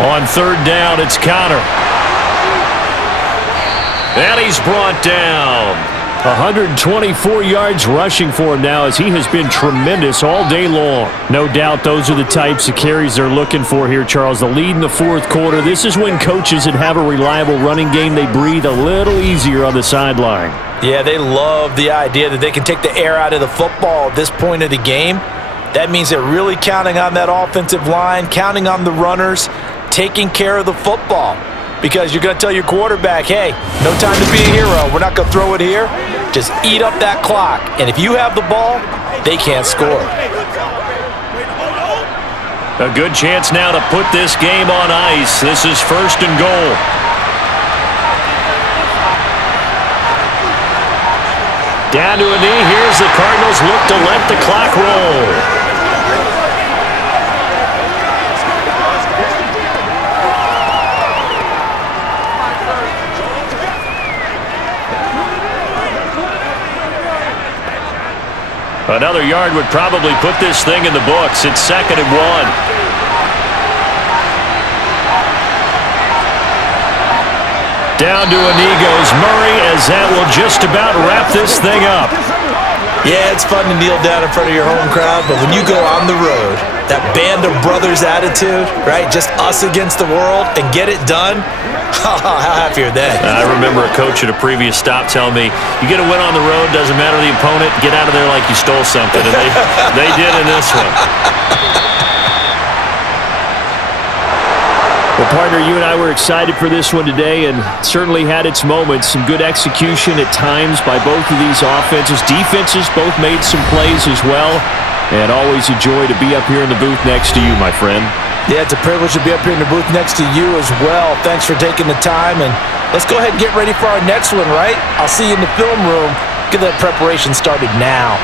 On 3rd down, it's Connor. And he's brought down. 124 yards rushing for him now as he has been tremendous all day long. No doubt those are the types of carries they're looking for here, Charles. The lead in the 4th quarter. This is when coaches that have a reliable running game, they breathe a little easier on the sideline. Yeah, they love the idea that they can take the air out of the football at this point of the game. That means they're really counting on that offensive line, counting on the runners, taking care of the football. Because you're going to tell your quarterback, hey, no time to be a hero. We're not going to throw it here. Just eat up that clock. And if you have the ball, they can't score. A good chance now to put this game on ice. This is 1st and goal. Down to a knee. Here's the Cardinals look to let the clock roll. Another yard would probably put this thing in the books. It's 2nd and 1. Down to a knee goes Murray, as that will just about wrap this thing up. Yeah, it's fun to kneel down in front of your home crowd, but when you go on the road, that band of brothers attitude, right? Just us against the world and get it done. How happy are they? I remember a coach at a previous stop telling me, you get a win on the road, doesn't matter the opponent, get out of there like you stole something. And they did in this one. Well, partner, you and I were excited for this one today and certainly had its moments. Some good execution at times by both of these offenses. Defenses both made some plays as well. And always a joy to be up here in the booth next to you, my friend. Yeah, it's a privilege to be up here in the booth next to you as well. Thanks for taking the time, and let's go ahead and get ready for our next one, right? I'll see you in the film room. Get that preparation started now.